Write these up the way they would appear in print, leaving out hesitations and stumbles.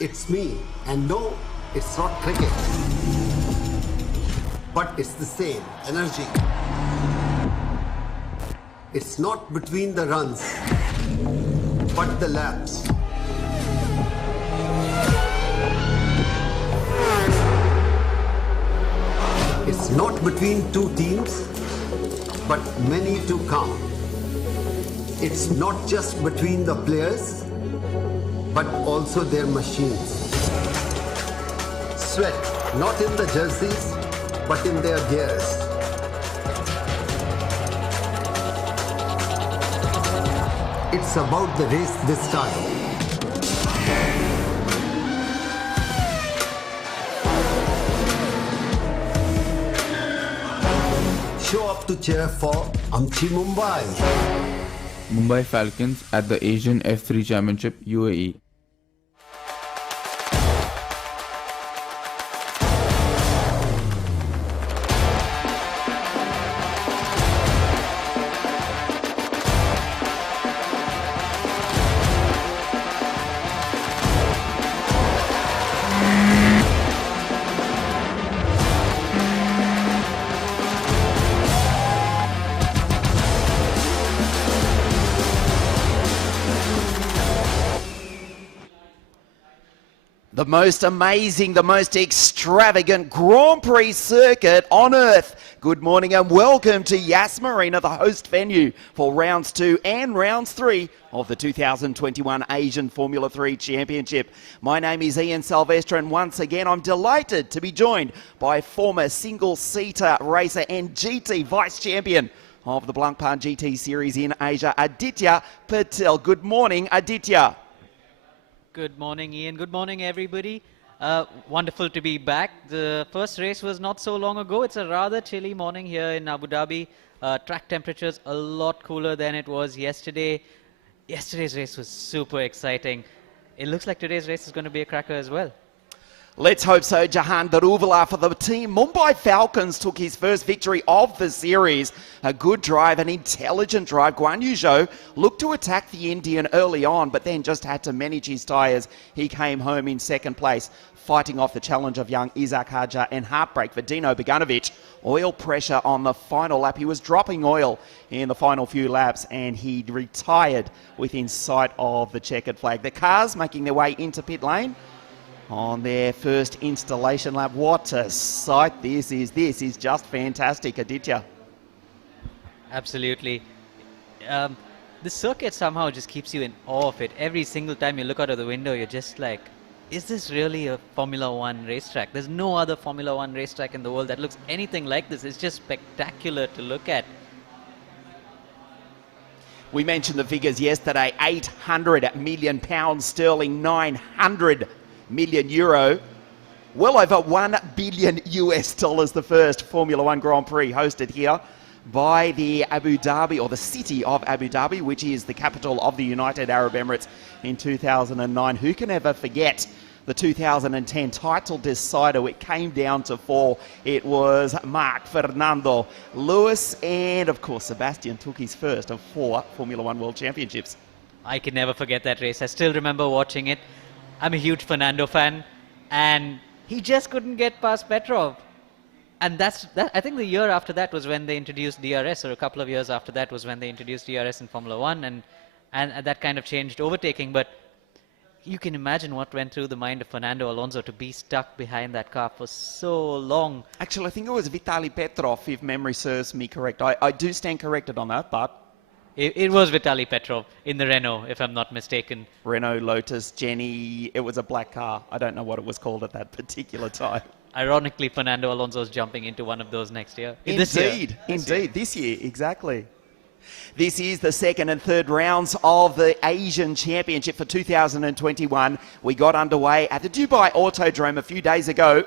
it's me. And no, it's not cricket. But it's the same energy. It's not between the runs, but the laps. It's not between two teams, but many to come. It's not just between the players, but also their machines. Sweat, not in the jerseys, but in their gears. It's about the race this time. Show up to cheer for Amchi Mumbai. Mumbai Falcons at the Asian F3 Championship UAE. The most amazing, the most extravagant Grand Prix circuit on earth. Good morning and welcome to Yas Marina, the host venue for rounds 2 and rounds 3 of the 2021 Asian Formula 3 Championship. My name is Ian Silvestre and once again I'm delighted to be joined by former single-seater racer and GT vice champion of the Blancpain GT series in Asia, Aditya Patel. Good morning, Aditya. Good morning, Ian. Good morning, everybody. Wonderful to be back. The first race was not so long ago. It's a rather chilly morning here in Abu Dhabi. Track temperatures a lot cooler than it was yesterday. Yesterday's race was super exciting. It looks like today's race is going to be a cracker as well. Let's hope so. Jehan, Daruvala for the team. Mumbai Falcons took his first victory of the series. A good drive, an intelligent drive. Guan Yu Zhou looked to attack the Indian early on, but then just had to manage his tyres. He came home in second place, fighting off the challenge of young Isaac Hajar and heartbreak for Dino Beganovic. Oil pressure on the final lap. He was dropping oil in the final few laps and he retired within sight of the checkered flag. The cars making their way into pit lane on their first installation lap. What a sight this is. This is just fantastic, Aditya. Absolutely. The circuit somehow just keeps you in awe of it. Every single time you look out of the window, you're just like, is this really a Formula One racetrack? There's no other Formula One racetrack in the world that looks anything like this. It's just spectacular to look at. We mentioned the figures yesterday, £800 million sterling, 900 million euro, well over $1 billion US, the first Formula One Grand Prix hosted here by the Abu Dhabi, or the city of Abu Dhabi, which is the capital of the United Arab Emirates in 2009. Who can ever forget the 2010 title decider? It came down to 4. It was Marc, Fernando, Lewis, and of course Sebastian took his first of 4 Formula One World Championships. I can never forget that race. I still remember watching it. I'm a huge Fernando fan, and he just couldn't get past Petrov. And I think the year after that was when they introduced DRS, or a couple of years after that was when they introduced DRS in Formula One, and that kind of changed overtaking. But you can imagine what went through the mind of Fernando Alonso to be stuck behind that car for so long. Actually, I think it was Vitaly Petrov, if memory serves me correct. I do stand corrected on that, but it was Vitaly Petrov in the Renault, if I'm not mistaken. Renault, Lotus, Jenny, it was a black car. I don't know what it was called at that particular time. Ironically, Fernando Alonso is jumping into one of those next year. Indeed, this year, exactly. This is the second and third rounds of the Asian Championship for 2021. We got underway at the Dubai Autodrome a few days ago.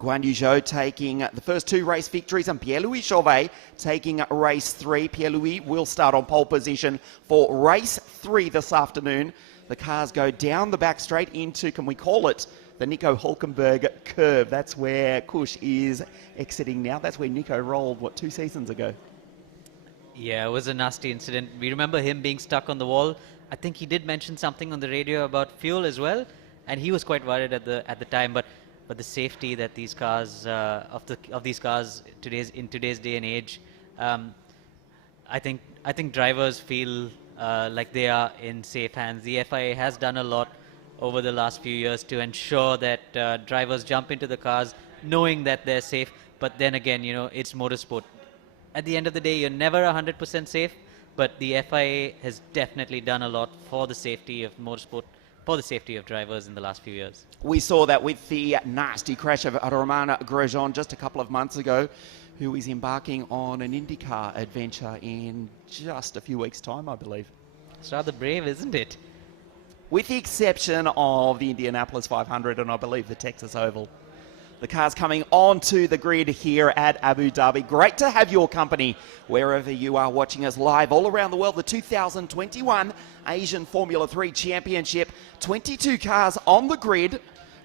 Guan Yu Zhou taking the first 2 race victories and Pierre-Louis Chauvet taking race 3. Pierre-Louis will start on pole position for race 3 this afternoon. The cars go down the back straight into, can we call it, the Nico Hülkenberg curve. That's where Kush is exiting now. That's where Nico rolled, 2 seasons ago? Yeah, it was a nasty incident. We remember him being stuck on the wall. I think he did mention something on the radio about fuel as well. and he was quite worried at the time. But the safety that these cars of these cars in today's day and age, I think drivers feel like they are in safe hands. The FIA has done a lot over the last few years to ensure that drivers jump into the cars knowing that they're safe. But then again, you know, it's motorsport. At the end of the day, you're never 100% safe, but the FIA has definitely done a lot for the safety of motorsport, for the safety of drivers in the last few years. We saw that with the nasty crash of Romain Grosjean just a couple of months ago, who is embarking on an IndyCar adventure in just a few weeks' time, I believe. It's rather brave, isn't it? With the exception of the Indianapolis 500 and I believe the Texas Oval. The cars coming onto the grid here at Abu Dhabi. Great to have your company wherever you are watching us live all around the world. The 2021 Asian Formula 3 Championship. 22 cars on the grid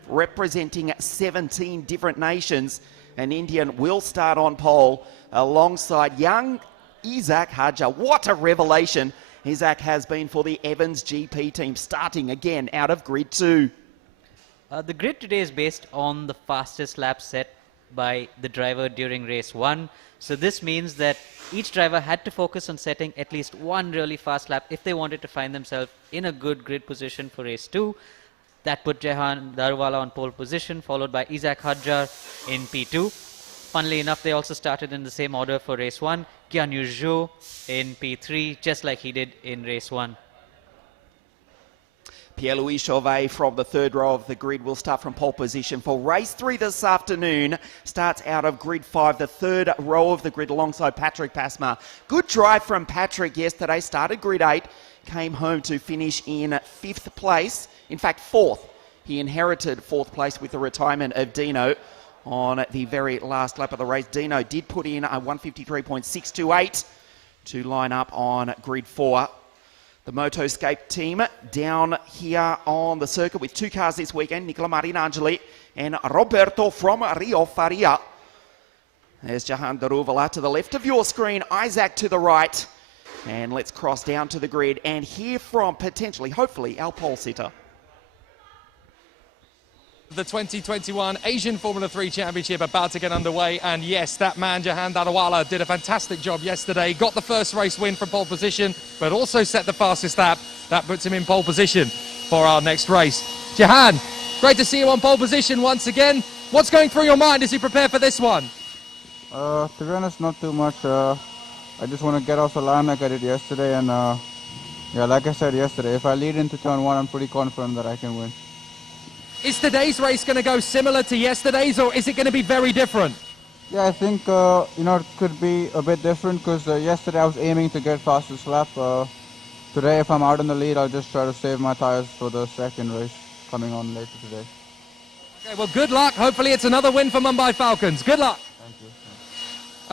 representing 17 different nations. An Indian will start on pole alongside young Isaac Hadjar. What a revelation Isaac has been for the Evans GP team, starting again out of grid 2. The grid today is based on the fastest lap set by the driver during race 1. So this means that each driver had to focus on setting at least one really fast lap if they wanted to find themselves in a good grid position for race 2. That put Jehan Daruvala on pole position, followed by Isaac Hadjar in P2. Funnily enough, they also started in the same order for race 1. Guan Yu in P3, just like he did in race 1. Pierre-Louis Chauvet from the third row of the grid will start from pole position for race 3 this afternoon. Starts out of grid 5, the third row of the grid alongside Patrick Pasma. Good drive from Patrick yesterday. Started grid 8, came home to finish in 5th place. In fact, 4th. He inherited 4th place with the retirement of Dino on the very last lap of the race. Dino did put in a 153.628 to line up on grid 4. The Motoscape team down here on the circuit with 2 cars this weekend, Nicola Marinangeli and Roberto from Rio Faria. There's Jehan Daruvala to the left of your screen, Isaac to the right. And let's cross down to the grid and hear from potentially, hopefully, our pole sitter. The 2021 Asian Formula 3 Championship about to get underway, and yes, that man Jehan Daruvala did a fantastic job yesterday, got the first race win from pole position, but also set the fastest lap. That puts him in pole position for our next race. Jehan, great to see you on pole position once again. What's going through your mind as you prepare for this one? To be honest, not too much. I just want to get off the line like I did yesterday, and yeah, like I said yesterday, if I lead into turn 1, I'm pretty confident that I can win. Is today's race going to go similar to yesterday's, or is it going to be very different? Yeah, I think you know, it could be a bit different because yesterday I was aiming to get fastest lap. Today, if I'm out in the lead, I'll just try to save my tires for the second race coming on later today. Okay, well, good luck. Hopefully it's another win for Mumbai Falcons. Good luck. Thank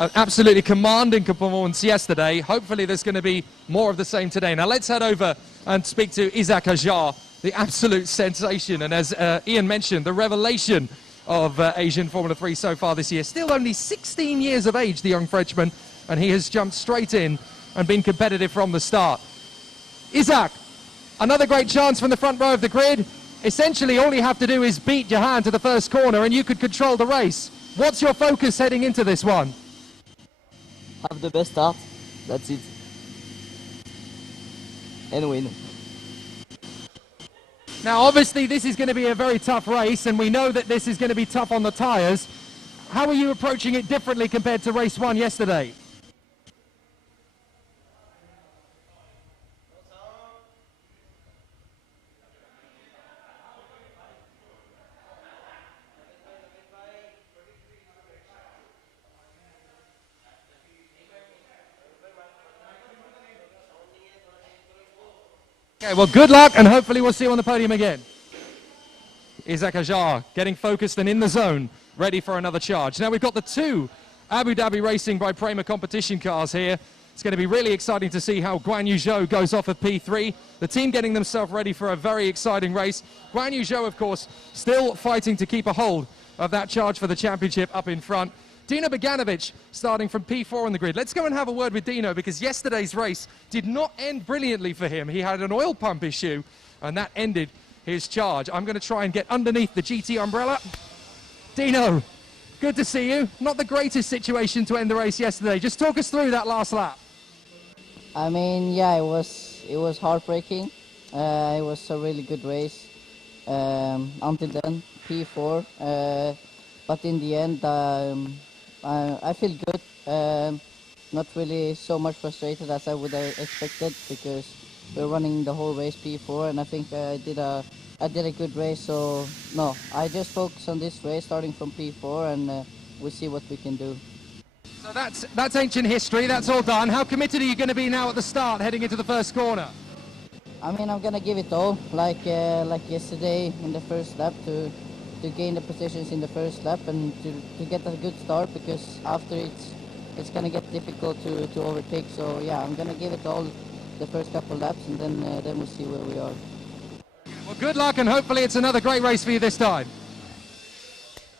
you. Absolutely commanding performance yesterday. Hopefully there's going to be more of the same today. Now let's head over and speak to Isaac Hadjar, the absolute sensation, and as Ian mentioned, the revelation of Asian Formula 3 so far this year. Still only 16 years of age, the young Frenchman, and he has jumped straight in and been competitive from the start. Isaac, another great chance from the front row of the grid. Essentially, all you have to do is beat Jehan to the first corner and you could control the race. What's your focus heading into this one? Have the best start, that's it, and win. Now, obviously, this is going to be a very tough race, and we know that this is going to be tough on the tyres. How are you approaching it differently compared to race 1 yesterday? Okay, well, good luck, and hopefully we'll see you on the podium again. Isaac Hadjar getting focused and in the zone, ready for another charge. Now we've got the 2 Abu Dhabi Racing by Prema competition cars here. It's going to be really exciting to see how Guan Yu goes off of P3. The team getting themselves ready for a very exciting race. Guan Yu, of course, still fighting to keep a hold of that charge for the championship up in front. Dino Beganovic starting from P4 on the grid. Let's go and have a word with Dino, because yesterday's race did not end brilliantly for him. He had an oil pump issue, and that ended his charge. I'm going to try and get underneath the GT umbrella. Dino, good to see you. Not the greatest situation to end the race yesterday. Just talk us through that last lap. I mean, yeah, it was heartbreaking. It was a really good race until then, P4. But in the end, I feel good. Not really so much frustrated as I would have expected, because we're running the whole race P4, and I think I did a good race. So no, I just focus on this race starting from P4, and we'll see what we can do. So that's ancient history. That's all done. How committed are you going to be now at the start, heading into the first corner? I mean, I'm gonna give it all, like yesterday in the first lap, to gain the positions in the first lap and to get a good start, because after it's gonna get difficult to overtake. So yeah, I'm gonna give it all the first couple laps, and then we'll see where we are. Well, good luck, and hopefully it's another great race for you this time.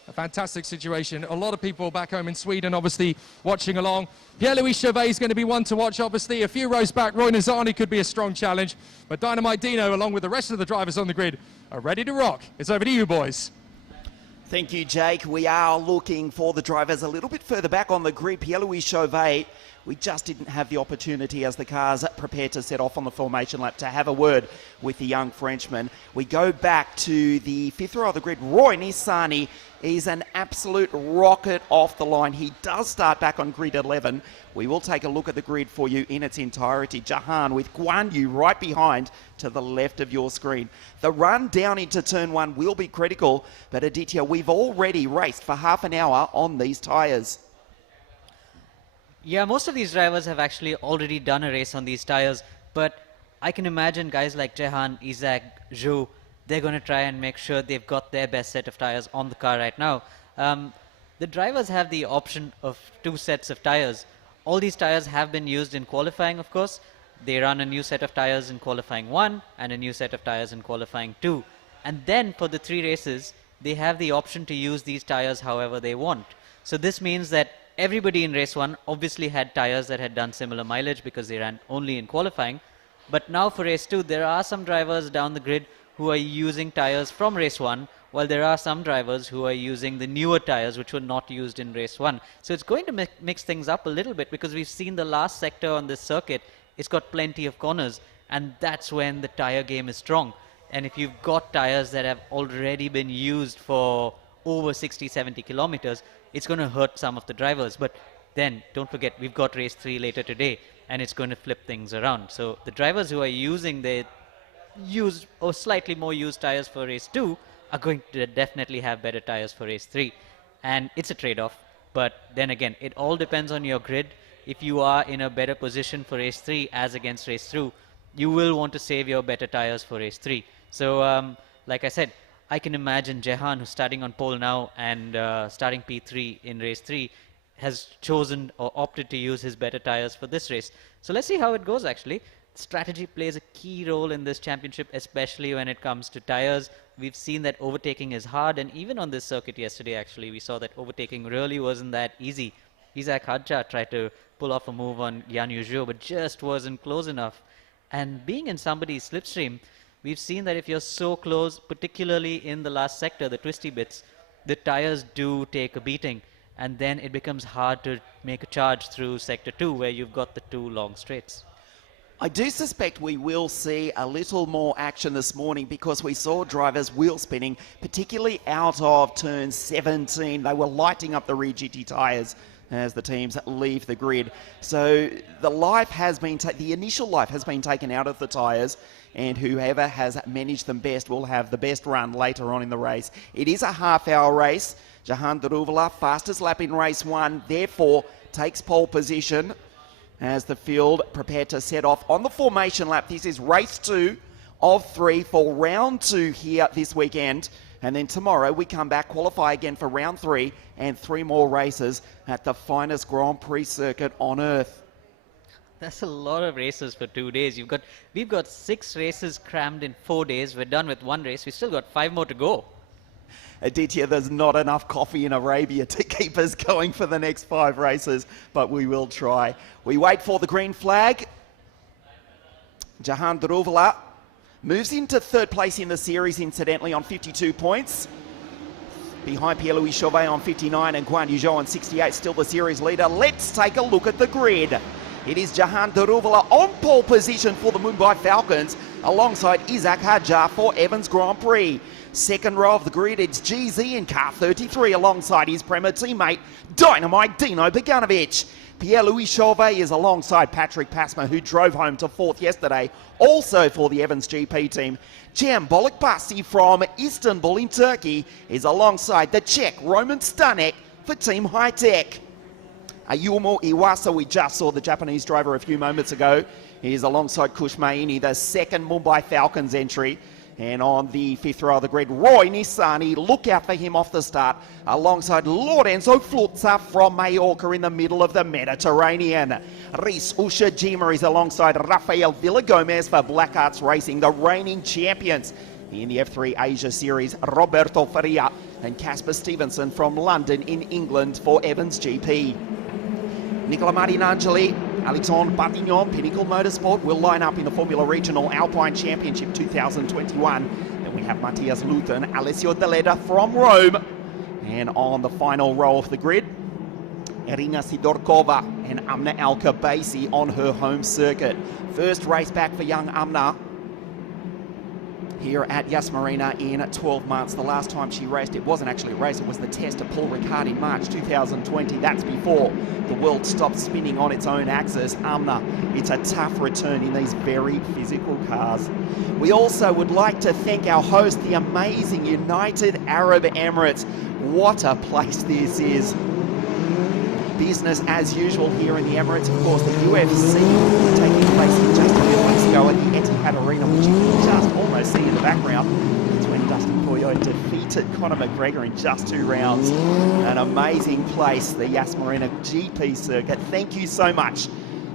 A fantastic situation. A lot of people back home in Sweden obviously watching along. Pierre-Louis Chauvet is going to be one to watch, obviously. A few rows back, Roy Nazani could be a strong challenge. But Dynamite Dino, along with the rest of the drivers on the grid, are ready to rock. It's over to you, boys. Thank you, Jake. We are looking for the drivers a little bit further back on the grid. Pierre-Louis Chauvet, we just didn't have the opportunity as the cars prepared to set off on the formation lap to have a word with the young Frenchman. We go back to the fifth row of the grid. Roy Nazani is an absolute rocket off the line. He does start back on grid 11. We will take a look at the grid for you in its entirety. Jehan with Guan Yu right behind to the left of your screen. The run down into turn one will be critical, but Aditya, we've already raced for half an hour on these tyres. Yeah, most of these drivers have actually already done a race on these tires, but I can imagine guys like Jehan, Isaac, Zhou, they're going to try and make sure they've got their best set of tires on the car right now. The drivers have the option of 2 sets of tires. All these tires have been used in qualifying, of course. They run a new set of tires in qualifying 1 and a new set of tires in qualifying 2. And then for the 3 races, they have the option to use these tires however they want. So this means that everybody in race 1 obviously had tires that had done similar mileage because they ran only in qualifying. But now for race 2, there are some drivers down the grid who are using tires from race 1, while there are some drivers who are using the newer tires which were not used in race 1. So it's going to mix things up a little bit, because we've seen the last sector on this circuit, it's got plenty of corners, and that's when the tire game is strong. And if you've got tires that have already been used for over 60-70 kilometers, it's going to hurt some of the drivers. But then don't forget, we've got race 3 later today, and it's going to flip things around. So the drivers who are using their used or slightly more used tires for race 2 are going to definitely have better tires for race 3. And it's a trade-off. But then again, it all depends on your grid. If you are in a better position for race 3 as against race 2, you will want to save your better tires for race 3. So like I said, I can imagine Jehan, who's starting on pole now and starting P3 in race 3, has chosen or opted to use his better tires for this race. So let's see how it goes actually. Strategy plays a key role in this championship, especially when it comes to tires. We've seen that overtaking is hard, and even on this circuit yesterday actually, we saw that overtaking really wasn't that easy. Isaac Hadja tried to pull off a move on Yan Yuzhou, but just wasn't close enough. And being in somebody's slipstream, we've seen that if you're so close, particularly in the last sector, the twisty bits, the tires do take a beating, and then it becomes hard to make a charge through sector 2, where you've got the 2 long straights. I do suspect we will see a little more action this morning, because we saw drivers wheel spinning, particularly out of turn 17. They were lighting up the rear GT tyres as the teams leave the grid. So the initial life has been taken out of the tyres, and whoever has managed them best will have the best run later on in the race. It is a half-hour race. Jehan Daruvala, fastest lap in race 1, therefore takes pole position as the field prepared to set off on the formation lap. This is race 2 of 3 for round 2 here this weekend. And then tomorrow we come back, qualify again for round 3 and 3 more races at the finest Grand Prix circuit on earth. That's a lot of races for 2 days. We've got 6 races crammed in 4 days. We're done with 1 race. We still got 5 more to go. Aditya, there's not enough coffee in Arabia to keep us going for the next 5 races, but we will try. We wait for the green flag. Jehan Daruvala Moves into third place in the series, incidentally, on 52 points. Behind Pierre-Louis Chauvet on 59 and Guan Yu Zhou on 68, still the series leader. Let's take a look at the grid. It is Jehan Daruvala on pole position for the Mumbai Falcons, alongside Isaac Hadjar for Evans Grand Prix. Second row of the grid, it's GZ in car 33, alongside his Prema teammate, Dynamite Dino Beganovic. Pierre-Louis Chauvet is alongside Patrick Pasma, who drove home to fourth yesterday, also for the Evans GP team. Cem Bolikbasi from Istanbul in Turkey is alongside the Czech Roman Stanek for Team High Tech. Ayumu Iwasa, we just saw the Japanese driver a few moments ago. He is alongside Kush Maini, the second Mumbai Falcons entry. And on the fifth row of the grid, Roy Nissani, look out for him off the start, alongside Lorenzo Flutza from Mallorca in the middle of the Mediterranean. Rhys Ushajima is alongside Rafael Villagomez for Black Arts Racing, the reigning champions in the F3 Asia Series. Roberto Faria and Casper Stevenson from London in England for Evans GP. Nicola Marinangeli, Alexandre Batignon, Pinnacle Motorsport will line up in the Formula Regional Alpine Championship 2021. Then we have Matthias Luther and Alessio Deleda from Rome. And on the final row of the grid, Irina Sidorkova and Amna Al-Kabaisi on her home circuit. First race back for young Amna here at Yas Marina in 12 months. The last time she raced, it wasn't actually a race, it was the test at Paul Ricard in March 2020. That's before the world stopped spinning on its own axis. Amna, it's a tough return in these very physical cars. We also would like to thank our host, the amazing United Arab Emirates. What a place this is. Business as usual here in the Emirates. Of course, the UFC taking place in just a few weeks ago at the Etihad Arena, which you can just almost see in the background. It's when Dustin Poirier defeated Conor McGregor in just 2 rounds. An amazing place, the Yas Marina GP circuit. Thank you so much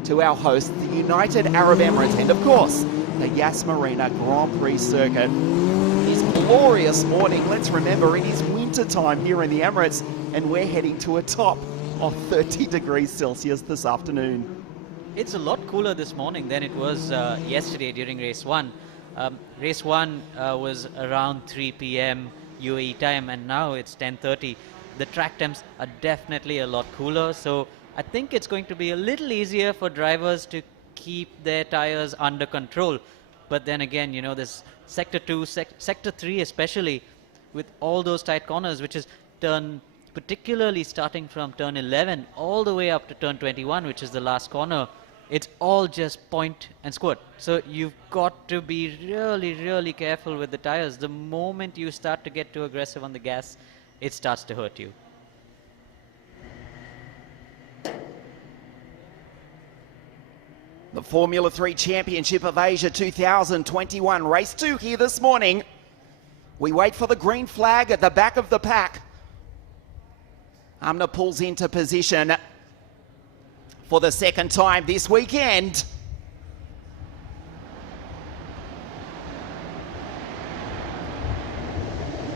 to our host, the United Arab Emirates, and of course, the Yas Marina Grand Prix circuit. This glorious morning, let's remember, it is winter time here in the Emirates, and we're heading to a top of 30 degrees Celsius this afternoon. It's a lot cooler this morning than it was yesterday during race 1. Race 1 was around 3 p.m. UAE time, and now it's 10:30. The track temps are definitely a lot cooler, so I think it's going to be a little easier for drivers to keep their tires under control. But then again, you know, this sector 2, sector 3 especially, with all those tight corners, which is particularly starting from turn 11 all the way up to turn 21, which is the last corner. It's all just point and squirt. So you've got to be really, really careful with the tires. The moment you start to get too aggressive on the gas, it starts to hurt you. The Formula 3 Championship of Asia 2021, race 2 here this morning. We wait for the green flag at the back of the pack. Amna pulls into position for the second time this weekend.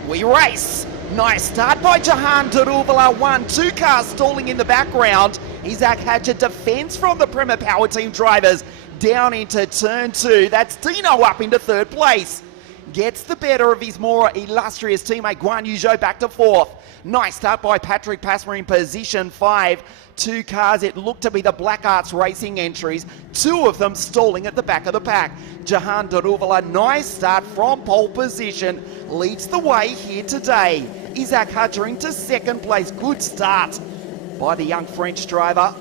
We race. Nice start by Jehan Daruvala. 1-2 cars stalling in the background. Isaac Hadjar defends from the Prema Power Team drivers down into turn 2. That's Dino up into third place. Gets the better of his more illustrious teammate Guan Yu Zhou back to fourth. Nice start by Patrick Pasma in position 5. 2 cars, it looked to be the Black Arts Racing entries. 2 of them stalling at the back of the pack. Jehan Daruvala, nice start from pole position. Leads the way here today. Isaac Hadjar into second place. Good start by the young French driver.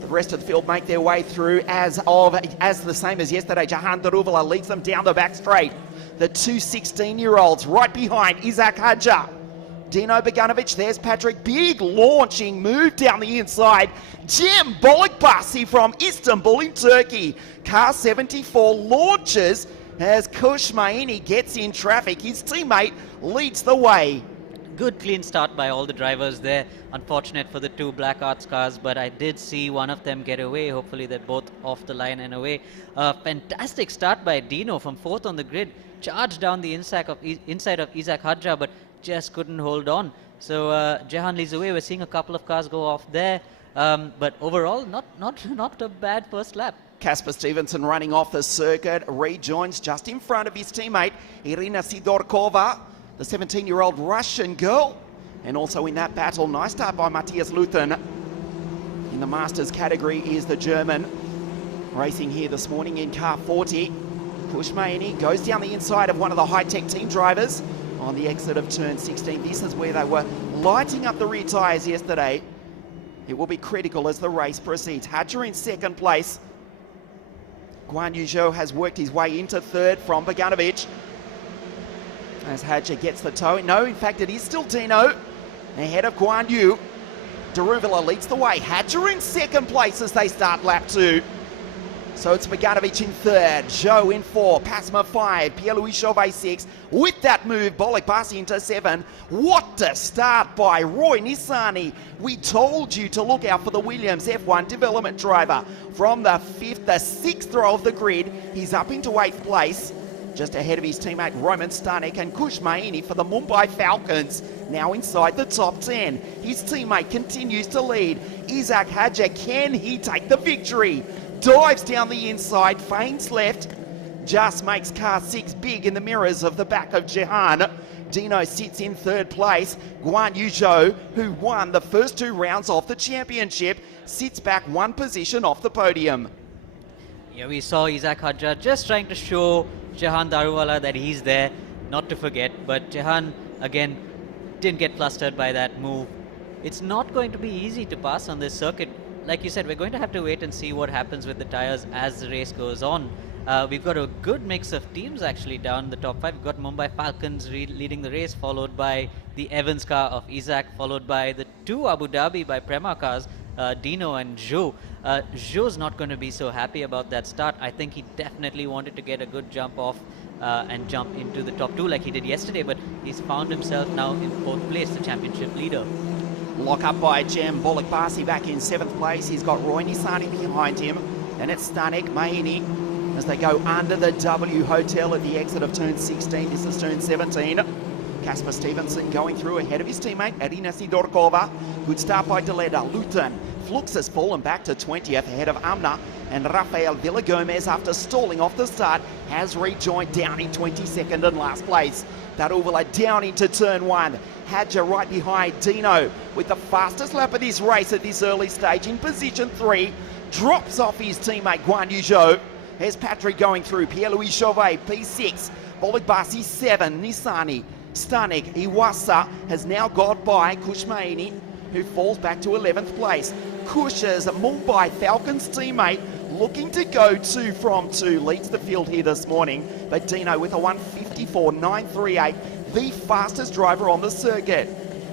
The rest of the field make their way through as the same as yesterday. Jehan Daruvala leads them down the back straight. The 2 16-year-olds right behind Isaac Hadjar. Dino Beganovic, there's Patrick. Big launching move down the inside. Cem Bolikbasi from Istanbul in Turkey. Car 74 launches as Kush Maini gets in traffic. His teammate leads the way. Good clean start by all the drivers there. Unfortunate for the 2 Black Arts cars, but I did see one of them get away. Hopefully they're both off the line and away. Fantastic start by Dino from 4th on the grid. Charged down the inside of Isaac Hadjar, but just couldn't hold on. So Jehan leads away. We're seeing a couple of cars go off there. But overall, not a bad first lap. Casper Stevenson running off the circuit, rejoins just in front of his teammate Irina Sidorkova, the 17-year-old Russian girl. And also in that battle, nice start by Matthias Luthen. In the Masters category is the German, racing here this morning in car 40. Kush Maini goes down the inside of one of the high-tech team drivers on the exit of turn 16. This is where they were lighting up the rear tyres yesterday. It will be critical as the race proceeds. Hadja in second place. Guan Yu Zhou has worked his way into third from Bogdanovic. As Hadja gets the toe. No, in fact, it is still Dino ahead of Guan Yu. Daruvala leads the way. Hadja in second place as they start lap 2. So it's Bogdanovic in third, Zhou in 4, Pasma 5, Pierre-Louis Chauvet 6. With that move, Bolek Basi into 7. What a start by Roy Nissany. We told you to look out for the Williams F1 development driver. From the 6th row of the grid, he's up into 8th place. Just ahead of his teammate Roman Stanek and Kush Maini for the Mumbai Falcons, now inside the top 10. His teammate continues to lead. Isaac Hadja, can he take the victory? Dives down the inside, feigns left, just makes car 6 big in the mirrors of the back of Jehan. Dino sits in third place. Guan Yu Zhou, who won the first 2 rounds of the championship, sits back 1 position off the podium. Yeah, we saw Isaac Hadja just trying to show Jehan Daruvala that he's there, not to forget. But Jehan, again, didn't get flustered by that move. It's not going to be easy to pass on this circuit. Like you said, we're going to have to wait and see what happens with the tires as the race goes on. We've got a good mix of teams actually down the top 5. We've got Mumbai Falcons leading the race, followed by the Evans car of Isaac, followed by the 2 Abu Dhabi by Prema cars, Dino and Zhou. Zhou's not going to be so happy about that start. I think he definitely wanted to get a good jump off and jump into the top 2 like he did yesterday, but he's found himself now in 4th place, the championship leader. Lock up by Jem. Bolek Basi back in 7th place. He's got Roy Nissany behind him. And it's Stanek, Maini, as they go under the W Hotel at the exit of turn 16. This is turn 17. Casper Stevenson going through ahead of his teammate, Irina Sidorkova. Good start by Deleda. Luthen. Flux has fallen back to 20th ahead of Amna. And Rafael Villagomez, after stalling off the start, has rejoined down in 22nd and last place. Daruvala down into turn 1. Hadja right behind Dino with the fastest lap of this race at this early stage in position 3. Drops off his teammate Guan Yu Zhou. Here's Patrick going through. Pierre-Louis Chauvet, P6. Bolek Basi 7. Nissany. Stanek. Iwasa has now got by Kush Maini, who falls back to 11th place. Kush's Mumbai Falcons teammate looking to go 2 from 2. Leads the field here this morning. But Dino with a 1:54.938. The fastest driver on the circuit.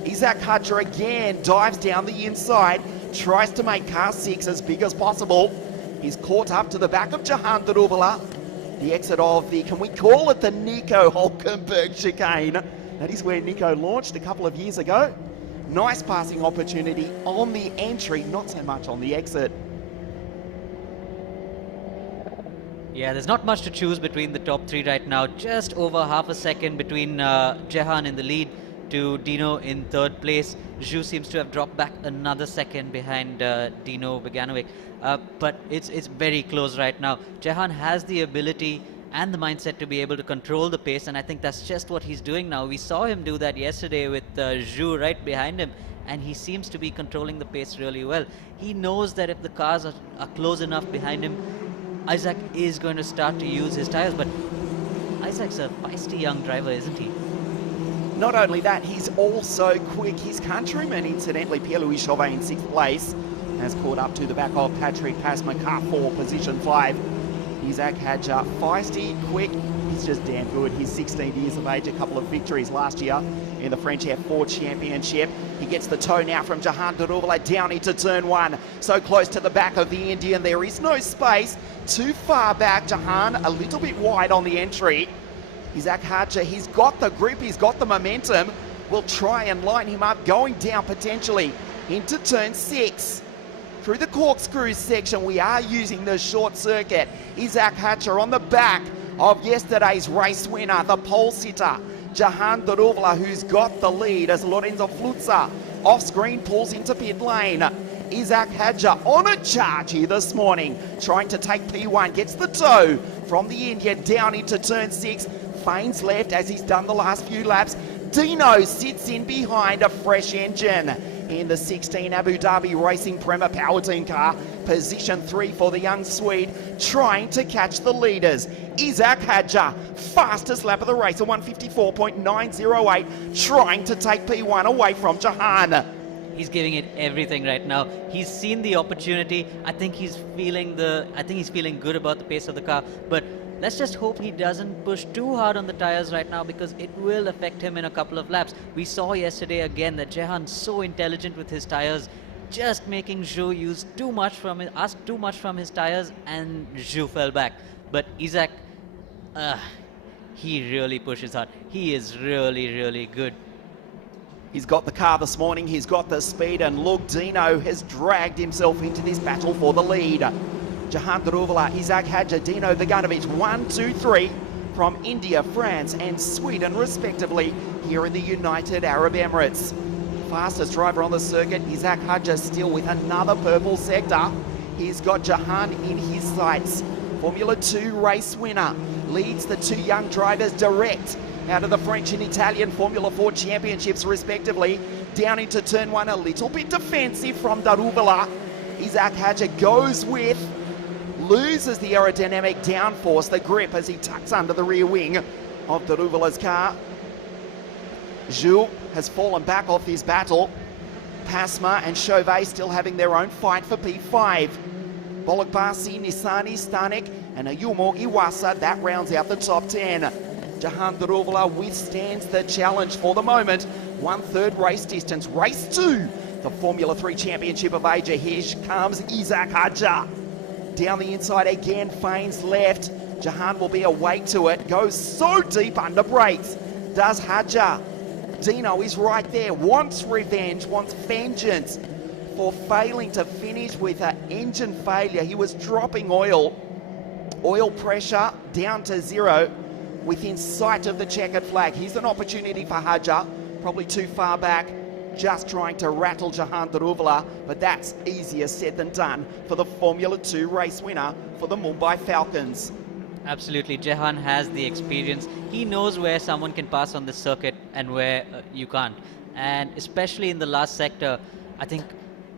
Isaac Hadja again dives down the inside, tries to make car 6 as big as possible. He's caught up to the back of Jehan Daruvala. The exit of the, can we call it the Nico Hulkenberg chicane? That is where Nico launched a couple of years ago. Nice passing opportunity on the entry, not so much on the exit. Yeah, there's not much to choose between the top 3 right now. Just over half a second between Jehan in the lead to Dino in 3rd place. Zhou seems to have dropped back another second behind Dino Bogdanovic. But it's very close right now. Jehan has the ability and the mindset to be able to control the pace, and I think that's just what he's doing now. We saw him do that yesterday with Zhou right behind him, and he seems to be controlling the pace really well. He knows that if the cars are close enough behind him, Isaac is going to start to use his tires, but Isaac's a feisty young driver, isn't he? Not only that, he's also quick. His countryman, incidentally, Pierre-Louis Chauvet in 6th place, has caught up to the back of Patrick Pasma, car 4, position 5. Isaac Hadja, feisty, quick. He's just damn good. He's 16 years of age, a couple of victories last year in the French F4 Championship. He gets the toe now from Jehan Daruvala down into turn 1. So close to the back of the Indian, there is no space. Too far back, Jehan a little bit wide on the entry. Isaac Hadja, he's got the grip, he's got the momentum. We'll try and line him up, going down potentially into turn 6. Through the corkscrew section, we are using the short circuit. Isaac Hadja on the back of yesterday's race winner, the pole sitter, Jehan Daruvala, who's got the lead as Lorenzo Flutza off screen pulls into pit lane. Isaac Hadja on a charge here this morning, trying to take P1, gets the toe from the Indian down into turn 6, feigns left as he's done the last few laps. Dino sits in behind a fresh engine in the 16 Abu Dhabi Racing Prema Power Team car. Position 3 for the young Swede, trying to catch the leaders. Isaac Hadja, fastest lap of the race, a 154.908, trying to take P1 away from Jehan. He's giving it everything right now. He's seen the opportunity. I think he's feeling good about the pace of the car. But let's just hope he doesn't push too hard on the tires right now, because it will affect him in a couple of laps. We saw yesterday again that Jehan's so intelligent with his tires, just making Zhu use ask too much from his tires, and Zhu fell back. But Isaac, he really pushes hard. He is really, really good. He's got the car this morning, he's got the speed, and look, Dino has dragged himself into this battle for the lead. Jehan Daruvala, Isaac Hadja, Dino Vaganovic, 1, 2, 3 from India, France and Sweden respectively here in the United Arab Emirates. Fastest driver on the circuit, Isaac Hadja, still with another purple sector. He's got Jehan in his sights. Formula 2 race winner, leads the two young drivers direct out of the French and Italian Formula 4 championships respectively. Down into turn 1, a little bit defensive from Daruvala. Isaac Hadja goes with, loses the aerodynamic downforce, the grip, as he tucks under the rear wing of Daruvala's car. Zhu has fallen back off this battle. Pasma and Chauvet still having their own fight for P5. Bolokbasi, Nisani, Stanek and Ayumo Iwasa, that rounds out the top 10. Jehan Daruvala withstands the challenge for the moment. 1/3 race distance. Race 2, the Formula 3 Championship of Asia. Here comes Isaac Hadja. Down the inside again, feigns left. Jehan will be awake to it. Goes so deep under brakes. Does Hadja. Dino is right there. Wants revenge, wants vengeance for failing to finish with an engine failure. He was dropping oil. Oil pressure down to 0. Within sight of the checkered flag. Here's an opportunity for Hadja, probably too far back, just trying to rattle Jehan Daruvala, but that's easier said than done for the Formula 2 race winner for the Mumbai Falcons. Absolutely, Jehan has the experience. He knows where someone can pass on the circuit and where you can't. And especially in the last sector, I think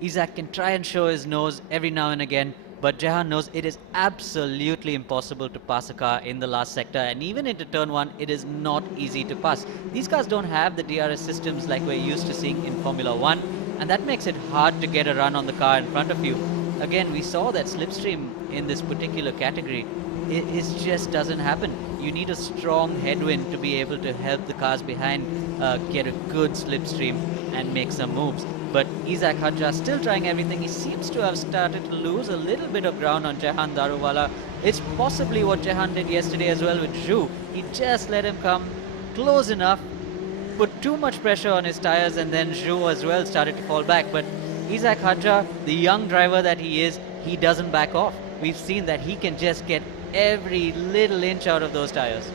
Isaac can try and show his nose every now and again, but Jehan knows it is absolutely impossible to pass a car in the last sector, and even into turn 1, it is not easy to pass. These cars don't have the DRS systems like we're used to seeing in Formula 1, and that makes it hard to get a run on the car in front of you. Again, we saw that slipstream in this particular category. It just doesn't happen. You need a strong headwind to be able to help the cars behind get a good slipstream and make some moves. But Isaac Hadja still trying everything. He seems to have started to lose a little bit of ground on Jehan Daruvala. It's possibly what Jehan did yesterday as well with Zhu. He just let him come close enough, put too much pressure on his tires, and then Zhu as well started to fall back. But Isaac Hadja, the young driver that he is, he doesn't back off. We've seen that he can just get every little inch out of those tires.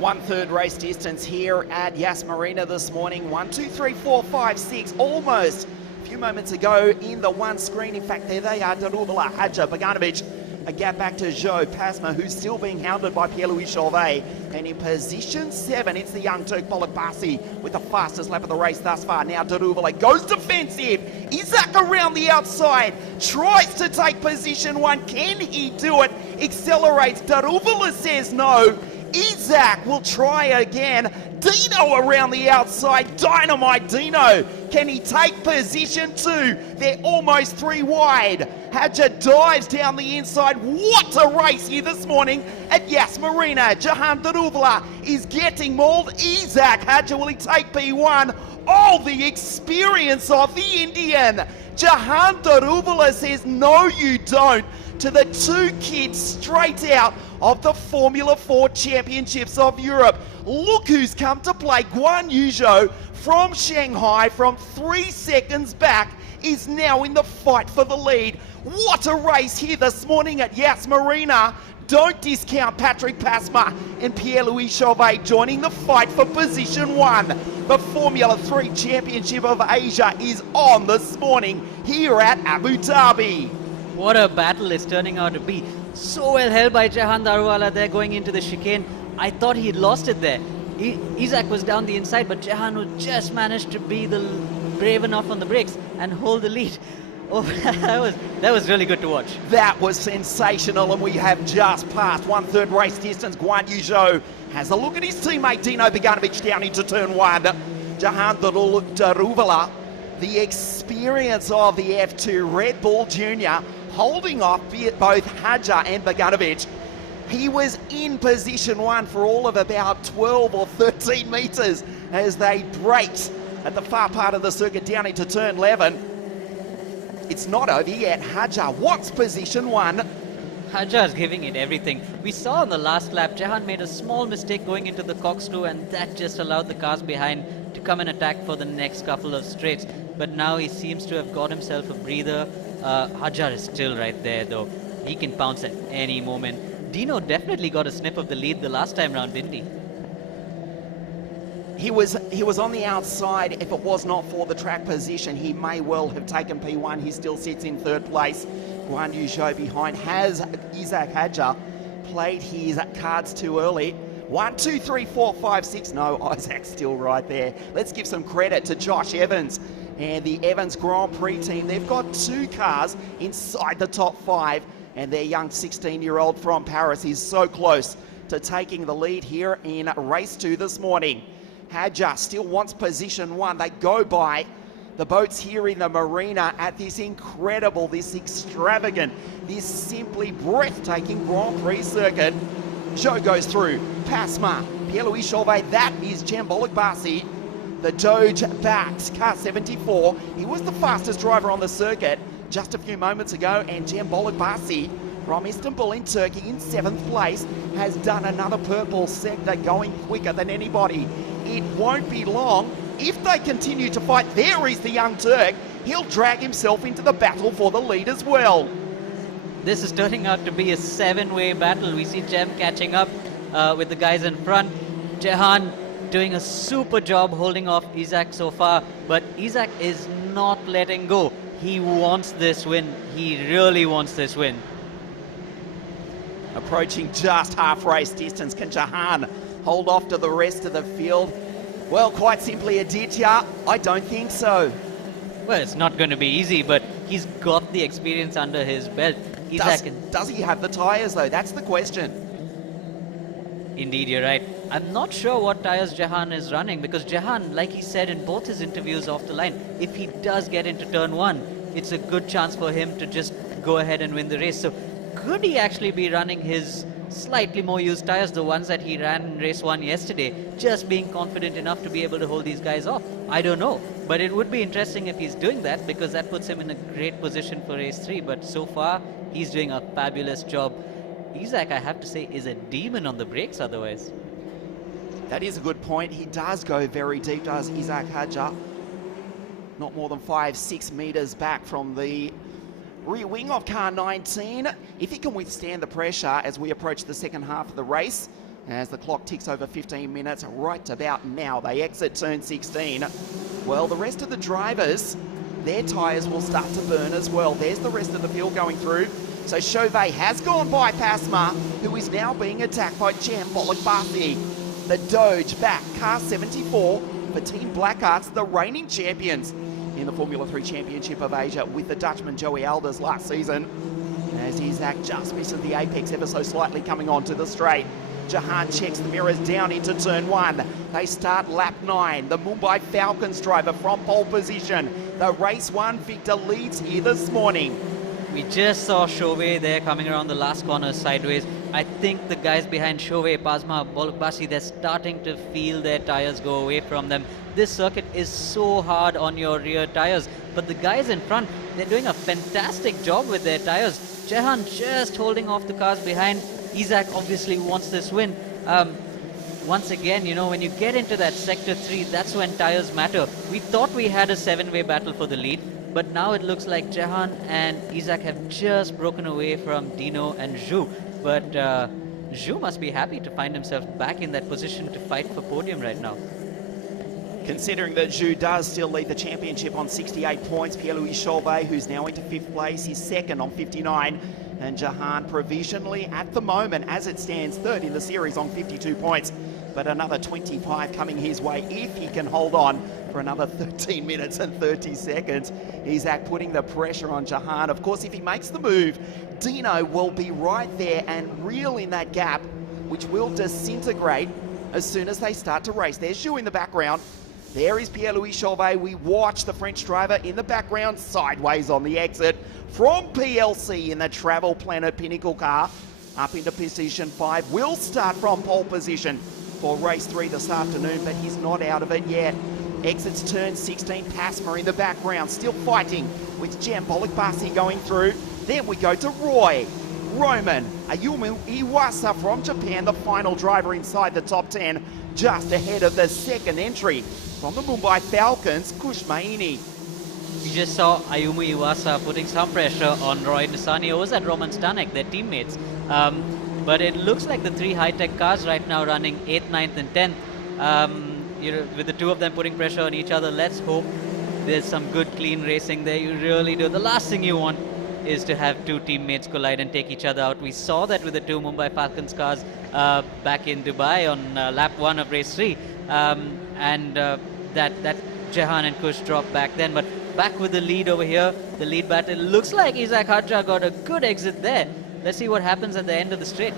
1/3 race distance here at Yas Marina this morning. 1, 2, 3, 4, 5, 6, almost. A few moments ago in the one screen. In fact, there they are, Daruvala, Hadja, Bogdanovic. A gap back to Joe Pasma, who's still being hounded by Pierre-Louis Chauvet. And in position 7, it's the young Turk Bolokbasi with the fastest lap of the race thus far. Now Daruvala goes defensive. Isaac around the outside, tries to take position 1. Can he do it? Accelerates. Daruvala says no. Isaac will try again. Dino around the outside. Dynamite Dino. Can he take position 2? They're almost 3 wide. Hadja dives down the inside. What a race here this morning at Yas Marina. Jehan Daruvala is getting mauled. Isaac Hadja, will he take P1? Oh, the experience of the Indian. Jehan Daruvala says, no you don't, to the 2 kids straight out of the Formula 4 Championships of Europe. Look who's come to play. Guan Yuzhou from Shanghai, from 3 seconds back, is now in the fight for the lead. What a race here this morning at Yas Marina. don't discount Patrick Pasma and Pierre-Louis Chauvet joining the fight for position 1. The Formula 3 Championship of Asia is on this morning here at Abu Dhabi. What a battle it's turning out to be. So well held by Jehan Daruvala there going into the chicane. I thought he'd lost it there. Isaac was down the inside, but Jehan would just managed to be brave enough on the brakes and hold the lead. Oh, that was really good to watch. That was sensational, and we have just passed 1/3 race distance. Guan Yu Zhou has a look at his teammate Dino Beganovic down into turn 1. Jehan Daruvala, the experience of the F2 Red Bull Junior, holding off both Hajar and Beganovic. He was in position 1 for all of about 12 or 13 metres as they braked at the far part of the circuit down into turn 11. It's not over yet. Hajar wants position 1. Hajar's giving it everything. We saw on the last lap, Jehan made a small mistake going into the corkscrew, and that just allowed the cars behind to come and attack for the next couple of straights. But now he seems to have got himself a breather. Hajar is still right there, though. He can pounce at any moment. Dino definitely got a sniff of the lead the last time round, didn't he? He was on the outside. If it was not for the track position, he may well have taken P1. He still sits in 3rd place. Guan Yu Zhou behind. Has Isaac Hajar played his cards too early? 1, 2, 3, 4, 5, 6. No, Isaac's still right there. Let's give some credit to Josh Evans and the Evans Grand Prix team. They've got 2 cars inside the top 5, and their young 16-year-old from Paris is so close to taking the lead here in race 2 this morning. Hajar still wants position 1. They go by the boats here in the marina at this incredible, this extravagant, this simply breathtaking Grand Prix circuit. Zhou goes through. Pasma, Pierre-Louis Chauvet, that is Jem Basi. The Doge-backed car 74. He was the fastest driver on the circuit just a few moments ago, and Jem Basi from Istanbul in Turkey in 7th place has done another purple sector going quicker than anybody. It won't be long if they continue to fight. There is the young Turk. He'll drag himself into the battle for the lead as well. This is turning out to be a 7-way battle. We see Jem catching up with the guys in front. Jehan doing a super job holding off Isaac so far, but Isaac is not letting go. He wants this win. He really wants this win. Approaching just half race distance. Can Jehan hold off to the rest of the field? Well, quite simply, Aditya, I don't think so. Well, it's not going to be easy, but he's got the experience under his belt. Does he have the tyres, though? That's the question. Indeed, you're right. I'm not sure what tyres Jehan is running, because Jehan, like he said in both his interviews off the line, if he does get into turn 1, it's a good chance for him to just go ahead and win the race. So could he actually be running his slightly more used tyres, the ones that he ran in race 1 yesterday, just being confident enough to be able to hold these guys off? I don't know, but it would be interesting if he's doing that, because that puts him in a great position for race 3. But so far, he's doing a fabulous job. Isaac, I have to say, is a demon on the brakes otherwise. That is a good point. He does go very deep, does Isaac Hajar. Not more than 5-6 metres back from the rear wing of car 19. If he can withstand the pressure as we approach the second half of the race, as the clock ticks over 15 minutes right about now, they exit turn 16. Well, the rest of the drivers, their tyres will start to burn as well. There's the rest of the field going through. So Chauvet has gone by Pasma, who is now being attacked by Jem Basi. The Doge back, car 74 for Team Black Arts, the reigning champions in the Formula 3 Championship of Asia with the Dutchman Joey Alders last season. As Isaac just misses the apex ever so slightly coming onto the straight. Jehan checks the mirrors down into turn 1. They start lap 9. The Mumbai Falcons driver from pole position. The race 1 victor leads here this morning. We just saw Chauvet there coming around the last corner sideways. I think the guys behind Chauvet, Pasma, Basi, they're starting to feel their tyres go away from them. This circuit is so hard on your rear tyres, but the guys in front, they're doing a fantastic job with their tyres. Jehan just holding off the cars behind. Isaac obviously wants this win. Once again, you know, when you get into that sector 3, that's when tyres matter. We thought we had a 7-way battle for the lead, but now it looks like Jehan and Isaac have just broken away from Dino and Zhu. But Zhu must be happy to find himself back in that position to fight for podium right now. Considering that Zhu does still lead the championship on 68 points, Pierre-Louis Chauvet, who's now into 5th place, is 2nd on 59, and Jehan provisionally at the moment, as it stands, 3rd in the series on 52 points. But another 25 coming his way if he can hold on for another 13 minutes and 30 seconds. Isaac putting the pressure on Jehan. Of course, if he makes the move, Dino will be right there and reel in that gap, which will disintegrate as soon as they start to race. There's Zhu in the background. There is Pierre-Louis Chauvet. We watch the French driver in the background sideways on the exit from PLC in the Travel Planet Pinnacle car up into position 5. Will start from pole position for race 3 this afternoon, but he's not out of it yet. Exits turn 16. Pasma in the background, still fighting with Jehan Bolakbasi going through. Then we go to Roy. Roman Ayumu Iwasa from Japan, the final driver inside the top 10, just ahead of the second entry from the Mumbai Falcons, Kush Maini. You just saw Ayumu Iwasa putting some pressure on Roy Nissany. Or was that Roman Stanek, their teammates? But it looks like the 3 high-tech cars right now running 8th, 9th and 10th. You know, with the 2 of them putting pressure on each other, let's hope there's some good clean racing there. You really do. The last thing you want is to have 2 teammates collide and take each other out. We saw that with the 2 Mumbai Falcons cars back in Dubai on lap 1 of race 3. That Jehan and Kush dropped back then. But back with the lead over here, the lead battle. Looks like Isaac Hadja got a good exit there. Let's see what happens at the end of the straight.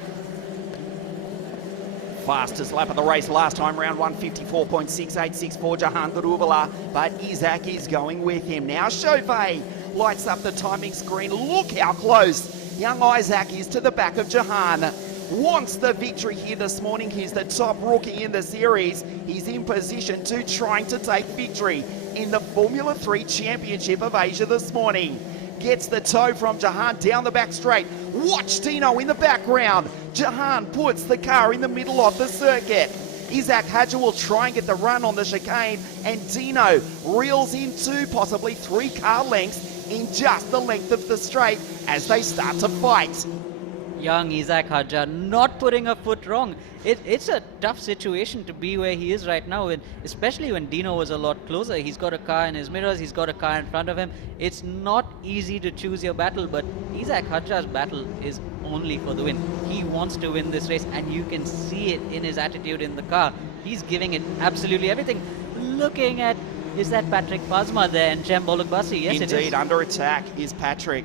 Fastest lap of the race last time round, 154.6864 for Jehan Daruvala, but Isaac is going with him. Now Chauvet lights up the timing screen. Look how close young Isaac is to the back of Jehan. Wants the victory here this morning. He's the top rookie in the series. He's in position to trying to take victory in the Formula 3 Championship of Asia this morning. Gets the toe from Jehan down the back straight. Watch Dino in the background. Jehan puts the car in the middle of the circuit. Isaac Hadja will try and get the run on the chicane, and Dino reels in 2, possibly 3 car lengths in just the length of the straight as they start to fight. Young Isaac Hadja not putting a foot wrong. It's a tough situation to be where he is right now, and especially when Dino was a lot closer. He's got a car in his mirrors, he's got a car in front of him. It's not easy to choose your battle, but Isaac Hadja's battle is only for the win. He wants to win this race, and you can see it in his attitude in the car. He's giving it absolutely everything. Looking at, is that Patrick Pasma there and Jehan Bolakbasi? Yes, Indeed, it is. under attack is Patrick.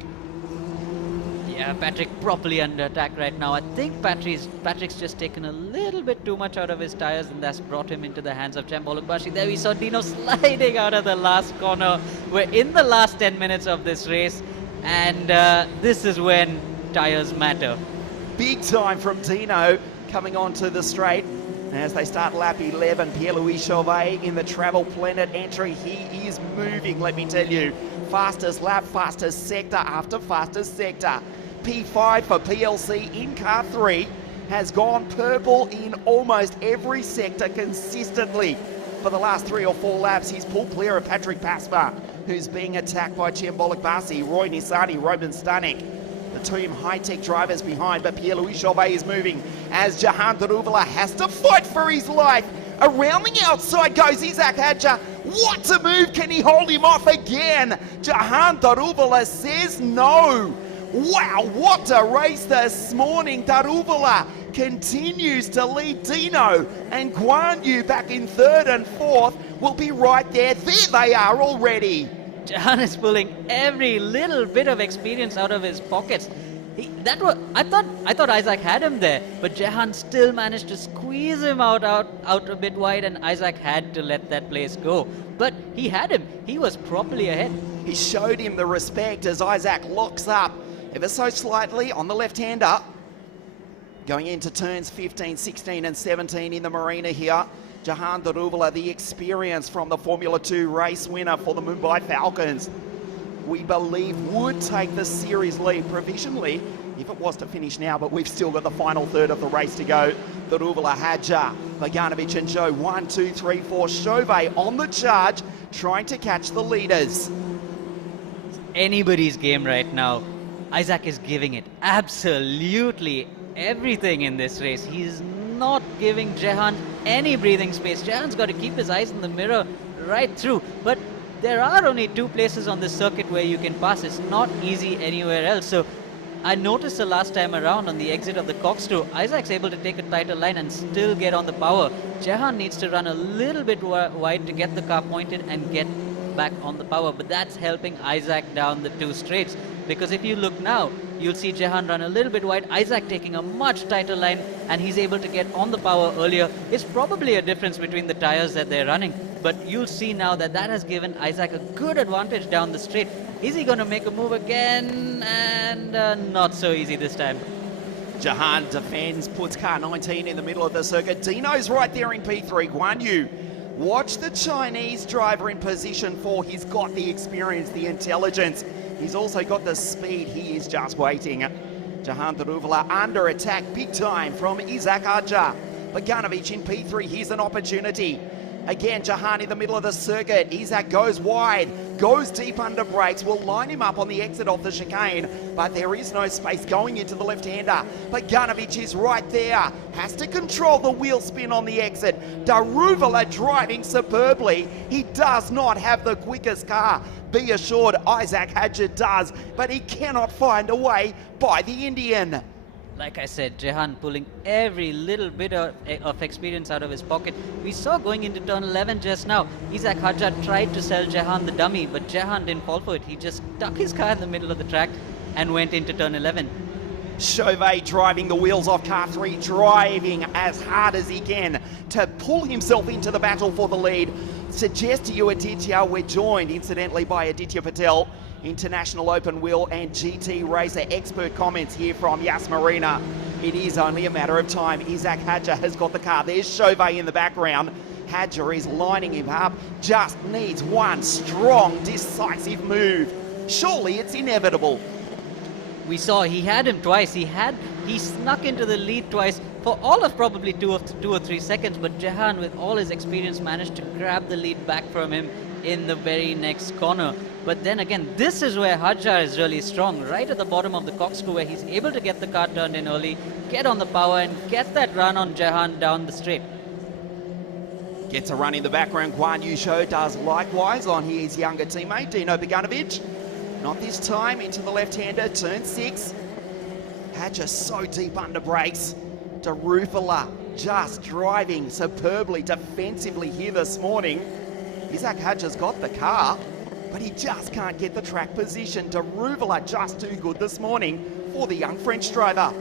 Yeah, Patrick properly under attack right now. I think Patrick's just taken a little bit too much out of his tires, and that's brought him into the hands of Jehan Bolakbasi. There we saw Dino sliding out of the last corner. We're in the last 10 minutes of this race, and this is when tires matter. Big time from Dino coming onto the straight. As they start lap 11, Pierre-Louis Chauvet in the Travel Planet entry. He is moving, let me tell you. Fastest lap, fastest sector after fastest sector. P5 for PLC in car 3 has gone purple in almost every sector consistently. For the last 3 or 4 laps, he's pulled clear of Patrick Pasma, who's being attacked by Jehan Bolakbasi, Roy Nissany, Roman Stanek. The team high-tech drivers behind, but Pierre-Louis Chauvet is moving as Jehan Daruvala has to fight for his life. Around the outside goes Isaac Hadja. What a move! Can he hold him off again? Jehan Daruvala says no. Wow, what a race this morning. Daruvala continues to lead Dino, and Guan Yu back in 3rd and 4th will be right there. There they are already. Jehan is pulling every little bit of experience out of his pockets. I thought Isaac had him there, but Jehan still managed to squeeze him out a bit wide, and Isaac had to let that place go. But he had him. He was properly ahead. He showed him the respect as Isaac locks up ever so slightly on the left-hander. Going into turns 15, 16 and 17 in the marina here. Jehan Daruvala, the experience from the Formula 2 race winner for the Mumbai Falcons, we believe would take the series lead provisionally if it was to finish now, but we've still got the final third of the race to go. Daruvala, Hadja, Vaganovic and Joe, 1, 2, 3, 4. Chauvet on the charge, trying to catch the leaders. Anybody's game right now. Isaac is giving it absolutely everything in this race. He's not giving Jehan any breathing space. Jehan's got to keep his eyes in the mirror right through. But there are only 2 places on this circuit where you can pass. It's not easy anywhere else. So I noticed the last time around on the exit of the corkscrew, Isaac's able to take a tighter line and still get on the power. Jehan needs to run a little bit wide to get the car pointed and get back on the power, but that's helping Isaac down the 2 straights, because if you look now, you'll see Jehan run a little bit wide, Isaac taking a much tighter line, and he's able to get on the power earlier. It's probably a difference between the tires that they're running, but you'll see now that that has given Isaac a good advantage down the straight. Is he going to make a move again? And not so easy this time. Jehan defends, puts car 19 in the middle of the circuit. Dino's right there in P3. Guan Yu. Watch the Chinese driver in position 4. He's got the experience, the intelligence. He's also got the speed. He is just waiting. Jehan Daruvala under attack big time from Isaac Hadja. Bogdanovic in P3. Here's an opportunity. Again, Jehan in the middle of the circuit. Isaac goes wide, goes deep under brakes, will line him up on the exit off the chicane, but there is no space going into the left-hander. Bogdanovic is right there, has to control the wheel spin on the exit. Daruvala driving superbly. He does not have the quickest car. Be assured, Isaac Hadja does, but he cannot find a way by the Indian. Like I said, Jehan pulling every little bit of experience out of his pocket. We saw going into turn 11 just now, Isaac Hadja tried to sell Jehan the dummy, but Jehan didn't fall for it. He just stuck his car in the middle of the track and went into turn 11. Chauvet driving the wheels off car 3, driving as hard as he can to pull himself into the battle for the lead. Suggest to you, Aditya, we're joined incidentally by Aditya Patel, International Open Wheel and GT Racer expert comments here from Yas Marina. It is only a matter of time. Isaac Hadja has got the car. There's Chauvet in the background. Hadja is lining him up. Just needs one strong, decisive move. Surely it's inevitable. We saw he had him twice. He snuck into the lead twice for all of probably 2 or 3 seconds, but Jehan, with all his experience, managed to grab the lead back from him in the very next corner. But then again, this is where Hadja is really strong, right at the bottom of the corkscrew, where he's able to get the car turned in early, get on the power and get that run on Jehan down the straight. Gets a run in the background. Guan Yu Shou does likewise on his younger teammate, Dino Bogdanovic. Not this time, into the left-hander, turn 6. Hadja so deep under brakes. Daruvala just driving superbly defensively here this morning. Isaac Hadja's got the car, but he just can't get the track position. Daruvala just too good this morning for the young French driver.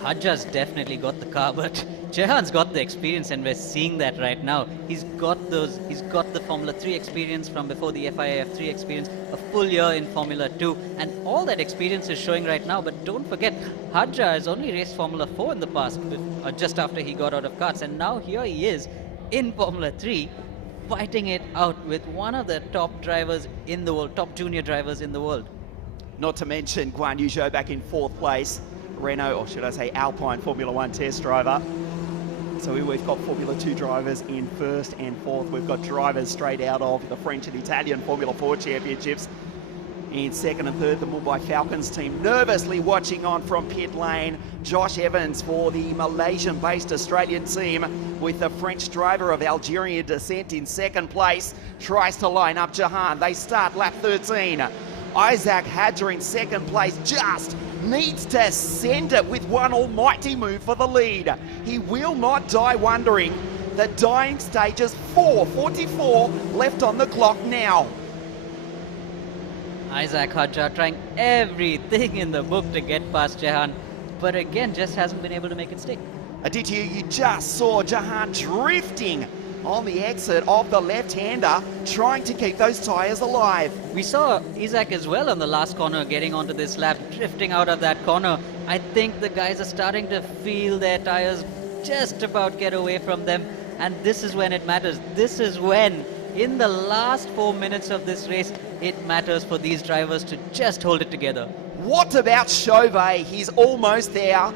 Hadja's definitely got the car, but Jehan's got the experience, and we're seeing that right now. He's got the Formula 3 experience from before, the FIA F3 experience, a full year in Formula 2, and all that experience is showing right now. But don't forget, Hadja has only raced Formula 4 in the past, just after he got out of karts, and now here he is in Formula 3, fighting it out with one of the top drivers in the world, top junior drivers in the world. Not to mention Guan Yu Zhou back in 4th place. Renault, or should I say Alpine Formula 1 test driver. So we've got Formula 2 drivers in 1st and 4th. We've got drivers straight out of the French and Italian Formula 4 championships. In 2nd and 3rd, the Mumbai Falcons team nervously watching on from pit lane. Josh Evans for the Malaysian-based Australian team, with the French driver of Algerian descent in 2nd place. Tries to line up Jehan. They start lap 13. Isaac Hadja in 2nd place, just needs to send it with one almighty move for the lead. He will not die wondering. The dying stage is 4:44 left on the clock now. Isaac Hadja trying everything in the book to get past Jehan, but again just hasn't been able to make it stick. Aditya, you just saw Jehan drifting on the exit of the left-hander, trying to keep those tyres alive. We saw Isaac as well on the last corner, getting onto this lap, drifting out of that corner. I think the guys are starting to feel their tyres just about get away from them, and this is when it matters. This is when, in the last 4 minutes of this race, it matters for these drivers to just hold it together. What about Chauvet? He's almost there,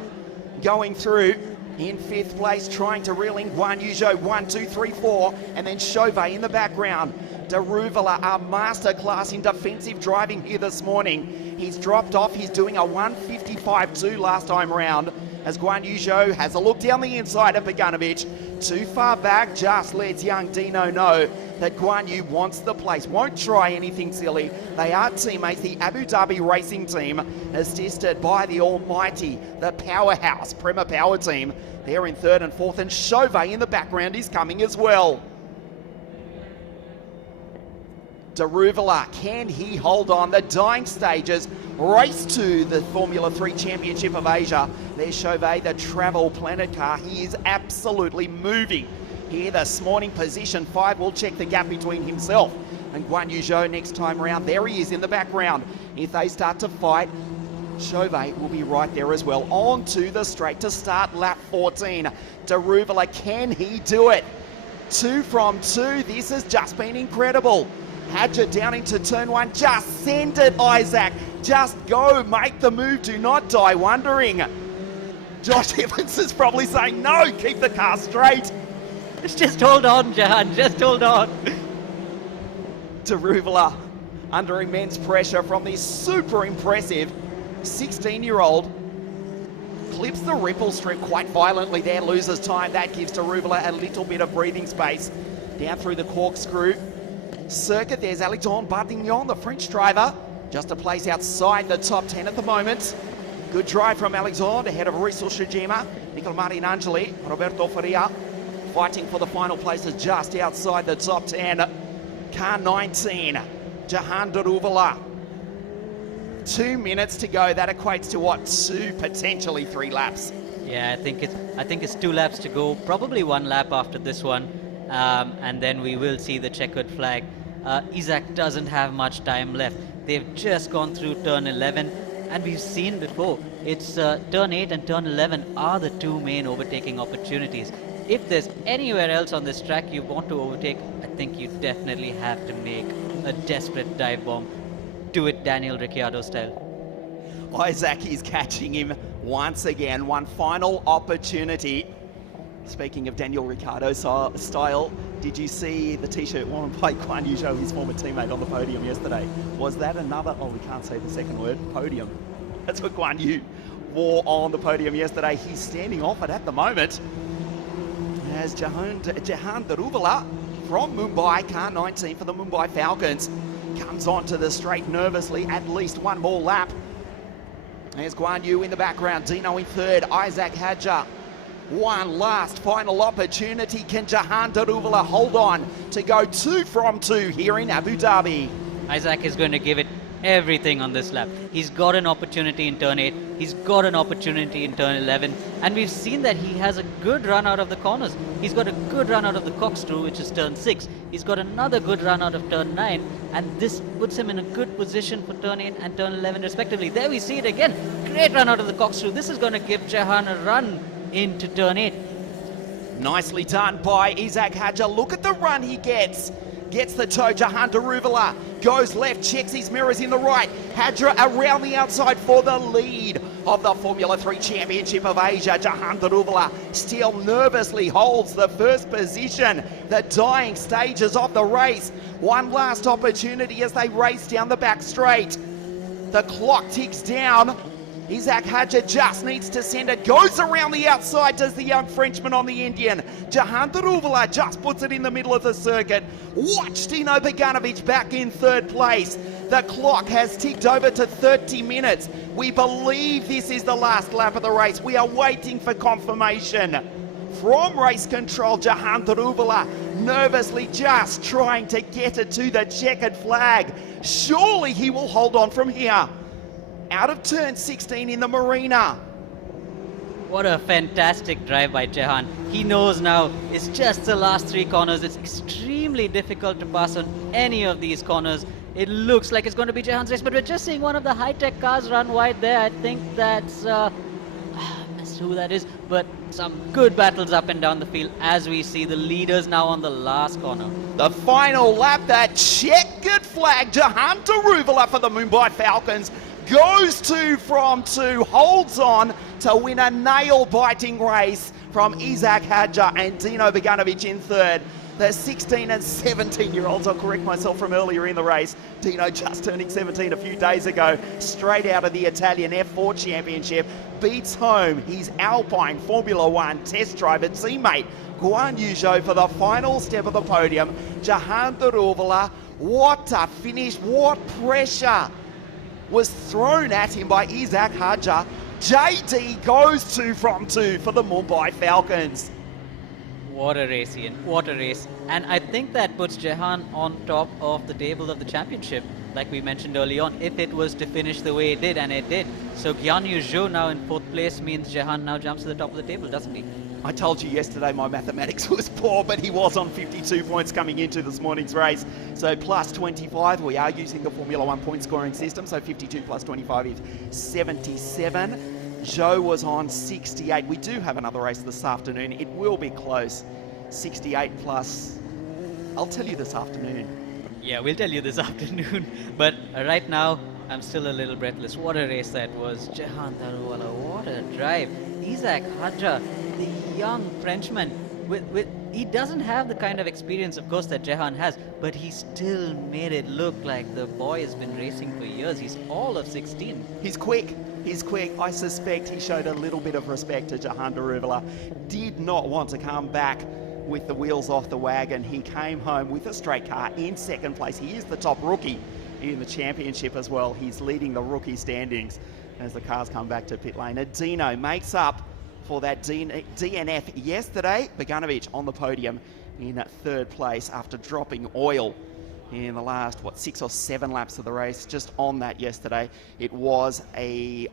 going through in 5th place, trying to reel in Guan Yu Zhou, 1, 2, 3, 4, and then Chauvet in the background. Daruvala, a masterclass in defensive driving here this morning. He's dropped off. He's doing a 1:55.2 last time round. as Guan Yu Zhou has a look down the inside of Beganovic. Too far back, just lets young Dino know that Guan Yu wants the place, won't try anything silly. They are teammates, the Abu Dhabi racing team, assisted by the almighty, the powerhouse Prema Power team. They're in third and fourth, and Chauvet in the background is coming as well. Daruvala, can he hold on? The dying stages, race to the Formula 3 Championship of Asia. There's Chauvet, the travel planet car. He is absolutely moving here this morning. Position 5 will check the gap between himself and Guan Yu Zhou next time round. There he is in the background. If they start to fight, Chauvet will be right there as well. On to the straight to start lap 14. Daruvala, can he do it? 2 from 2. This has just been incredible. Hadja down into turn 1. Just send it, Isaac. Just go. Make the move. Do not die wondering. Josh Evans is probably saying, no, keep the car straight. Just hold on, Jehan. Just hold on. Daruvala under immense pressure from this super impressive 16-year-old. Clips the ripple strip quite violently there. Loses time. That gives Daruvala a little bit of breathing space. Down through the corkscrew circuit, there's Alexandre Bardignon, the French driver, just a place outside the top 10 at the moment. Good drive from Alexandre ahead of Riso Shijima, Nicola Marinangeli, Roberto Faria, fighting for the final places just outside the top 10. Car 19, Jehan Daruvala. 2 minutes to go. That equates to what, 2, potentially 3 laps? Yeah, I think it's 2 laps to go. Probably 1 lap after this one. And then we will see the checkered flag. Isaac doesn't have much time left. They've just gone through turn 11, and we've seen before, it's turn 8 and turn 11 are the 2 main overtaking opportunities. If there's anywhere else on this track you want to overtake, I think you definitely have to make a desperate dive bomb. Do it Daniel Ricciardo style. Isaac is catching him once again. One final opportunity. Speaking of Daniel Ricciardo style, did you see the t-shirt worn by Guan Yu Zhou, his former teammate, on the podium yesterday? Was that another, oh, we can't say the second word, podium. That's what Guan Yu wore on the podium yesterday. He's standing off it at the moment. As Jehan Daruvala from Mumbai, car 19 for the Mumbai Falcons, comes onto the straight nervously. At least 1 more lap. There's Guan Yu in the background, Dino in third, Isaac Hadja. One last final opportunity. Can Jehan Daruvala hold on to go 2 from 2 here in Abu Dhabi? Isaac is going to give it everything on this lap. He's got an opportunity in turn 8. He's got an opportunity in turn 11. And we've seen that he has a good run out of the corners. He's got a good run out of the corkscrew, which is turn 6. He's got another good run out of turn 9. And this puts him in a good position for turn 8 and turn 11 respectively. There we see it again. Great run out of the corkscrew. This is going to give Jehan a run into turn 8. Nicely done by Isaac Hadja. Look at the run he gets. Gets the toe. Jehan Daruvala goes left, checks his mirrors in the right. Hadja around the outside for the lead of the Formula 3 Championship of Asia. Jehan Daruvala still nervously holds the first position. The dying stages of the race. One last opportunity as they race down the back straight. The clock ticks down. Isaac Hadja just needs to send it. Goes around the outside, does the young Frenchman on the Indian. Jehan Daruvala just puts it in the middle of the circuit. Watch Dino Beganovic back in third place. The clock has ticked over to 30 minutes. We believe this is the last lap of the race. We are waiting for confirmation. From race control, Jehan Daruvala nervously just trying to get it to the checkered flag. Surely he will hold on from here. Out of turn 16 in the marina. What a fantastic drive by Jehan. He knows now it's just the last 3 corners. It's extremely difficult to pass on any of these corners. It looks like it's going to be Jehan's race, but we're just seeing one of the high-tech cars run wide there. I think that's who that is, but some good battles up and down the field as we see the leaders now on the last corner. The final lap, that checkered flag. Jehan Daruvala for the Mumbai Falcons goes 2 from 2, holds on to win a nail-biting race from Isaac Hadja and Dino Beganovic in third. the 16 and 17-year-olds. I'll correct myself from earlier in the race. Dino just turning 17 a few days ago, straight out of the Italian F4 Championship, beats home his Alpine Formula One test driver teammate, Guan Yu Zhou, for the final step of the podium. Jehan Daruvala, what a finish, what pressure was thrown at him by Isaac Hadja. JD goes 2 from 2 for the Mumbai Falcons. What a race, Ian. What a race. And I think that puts Jehan on top of the table of the championship, like we mentioned early on, if it was to finish the way it did, and it did. So Guan Yu Zhou now in 4th place means Jehan now jumps to the top of the table, doesn't he? I told you yesterday my mathematics was poor, but he was on 52 points coming into this morning's race. So plus 25, we are using the Formula One point scoring system, so 52 plus 25 is 77. Zhou was on 68. We do have another race this afternoon. It will be close. 68 plus, I'll tell you this afternoon. Yeah, we'll tell you this afternoon. But right now, I'm still a little breathless. What a race that was. Jehan Daruvala, what a drive. Isaac Hadja, the young Frenchman, he doesn't have the kind of experience, of course, that Jehan has, but he still made it look like the boy has been racing for years. He's all of 16. He's quick. He's quick. I suspect he showed a little bit of respect to Jehan Daruvala. Did not want to come back with the wheels off the wagon. He came home with a straight car in 2nd place. He is the top rookie in the championship as well. He's leading the rookie standings as the cars come back to pit lane. Dino makes up for that DNF yesterday. Beganovic on the podium in 3rd place after dropping oil in the last, 6 or 7 laps of the race. Just on that yesterday, it was he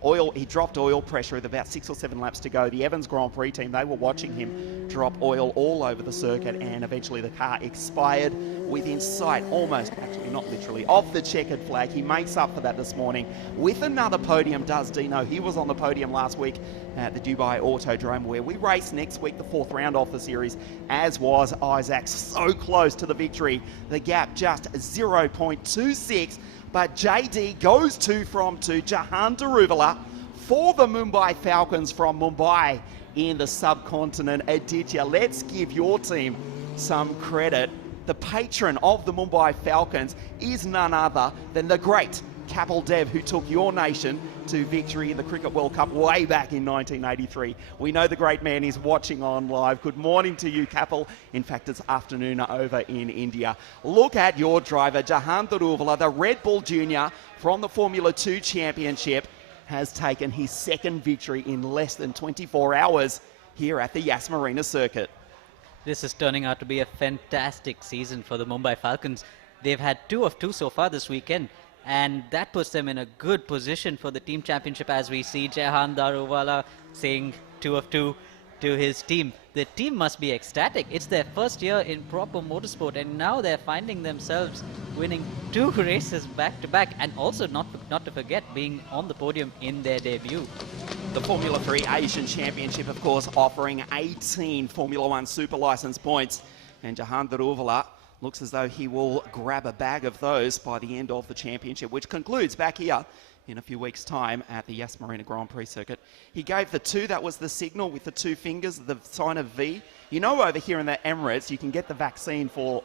dropped oil pressure with about 6 or 7 laps to go. The Evans Grand Prix team, they were watching him drop oil all over the circuit, and eventually the car expired within sight, almost, actually not literally, of the checkered flag. He makes up for that this morning with another podium, does Dino. He was on the podium last week at the Dubai Autodrome, where we race next week, the 4th round of the series, as was Isaac. So close to the victory. The gap just 0.26, but JD goes 2 from 2. Jehan Daruvala for the Mumbai Falcons from Mumbai in the subcontinent. Aditya, let's give your team some credit. The patron of the Mumbai Falcons is none other than the great Kapil Dev, who took your nation to victory in the Cricket World Cup way back in 1983. We know the great man is watching on live. Good morning to you, Kapil. In fact, it's afternoon over in India. Look at your driver, Jehan Daruvala, the Red Bull Junior from the Formula 2 Championship, has taken his 2nd victory in less than 24 hours here at the Yas Marina circuit. This is turning out to be a fantastic season for the Mumbai Falcons. They've had 2 of 2 so far this weekend, and that puts them in a good position for the team championship, as we see Jehan Daruvala saying 2 of 2 to his team. The team must be ecstatic. It's their first year in proper motorsport, and now they're finding themselves winning 2 races back to back, and also not to forget being on the podium in their debut. The Formula 3 Asian Championship, of course, offering 18 Formula 1 Super License points, and Jehan Daruvala looks as though he will grab a bag of those by the end of the championship, which concludes back here in a few weeks' time at the Yas Marina Grand Prix circuit. He gave the 2, that was the signal with the 2 fingers, the sign of V. You know, over here in the Emirates, you can get the vaccine for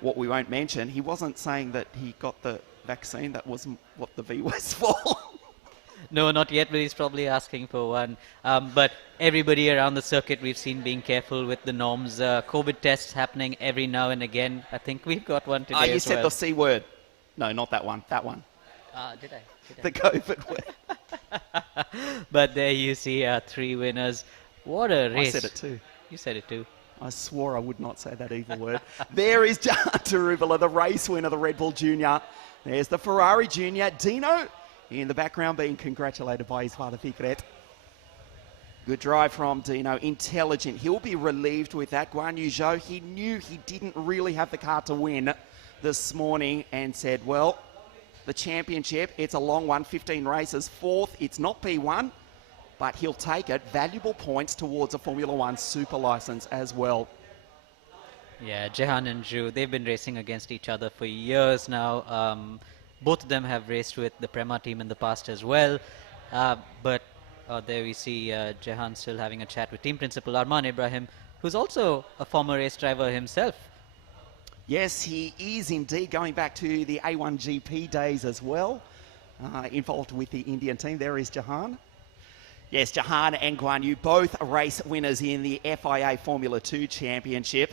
what we won't mention. He wasn't saying that he got the vaccine, that wasn't what the V was for. No, not yet, but he's probably asking for one. But everybody around the circuit we've seen being careful with the norms. COVID tests happening every now and again. I think we've got one today. You said the C word. No, not that one. That one. Did I? The COVID word. But there you see 3 winners. What a race. I said it too. You said it too. I swore I would not say that evil word. There is Jehan Daruvala, the race winner, the Red Bull Junior. There's the Ferrari Junior. Dino in the background being congratulated by his father, Fikret. Good drive from Dino. Intelligent. He'll be relieved with that. Guan Yu Zhou, he knew he didn't really have the car to win this morning and said, well, the championship, it's a long one, 15 races. 4th, it's not P1, but he'll take it. Valuable points towards a Formula 1 Super License as well. Yeah, Jehan and Zhu, they've been racing against each other for years now. Both of them have raced with the Prema team in the past as well. But there we see Jehan still having a chat with team principal Arman Ibrahim, who's also a former race driver himself Yes, he is indeed, going back to the A1GP days as well, involved with the Indian team. There is Jehan. Yes, Jehan and Guan Yu, both race winners in the FIA Formula 2 Championship.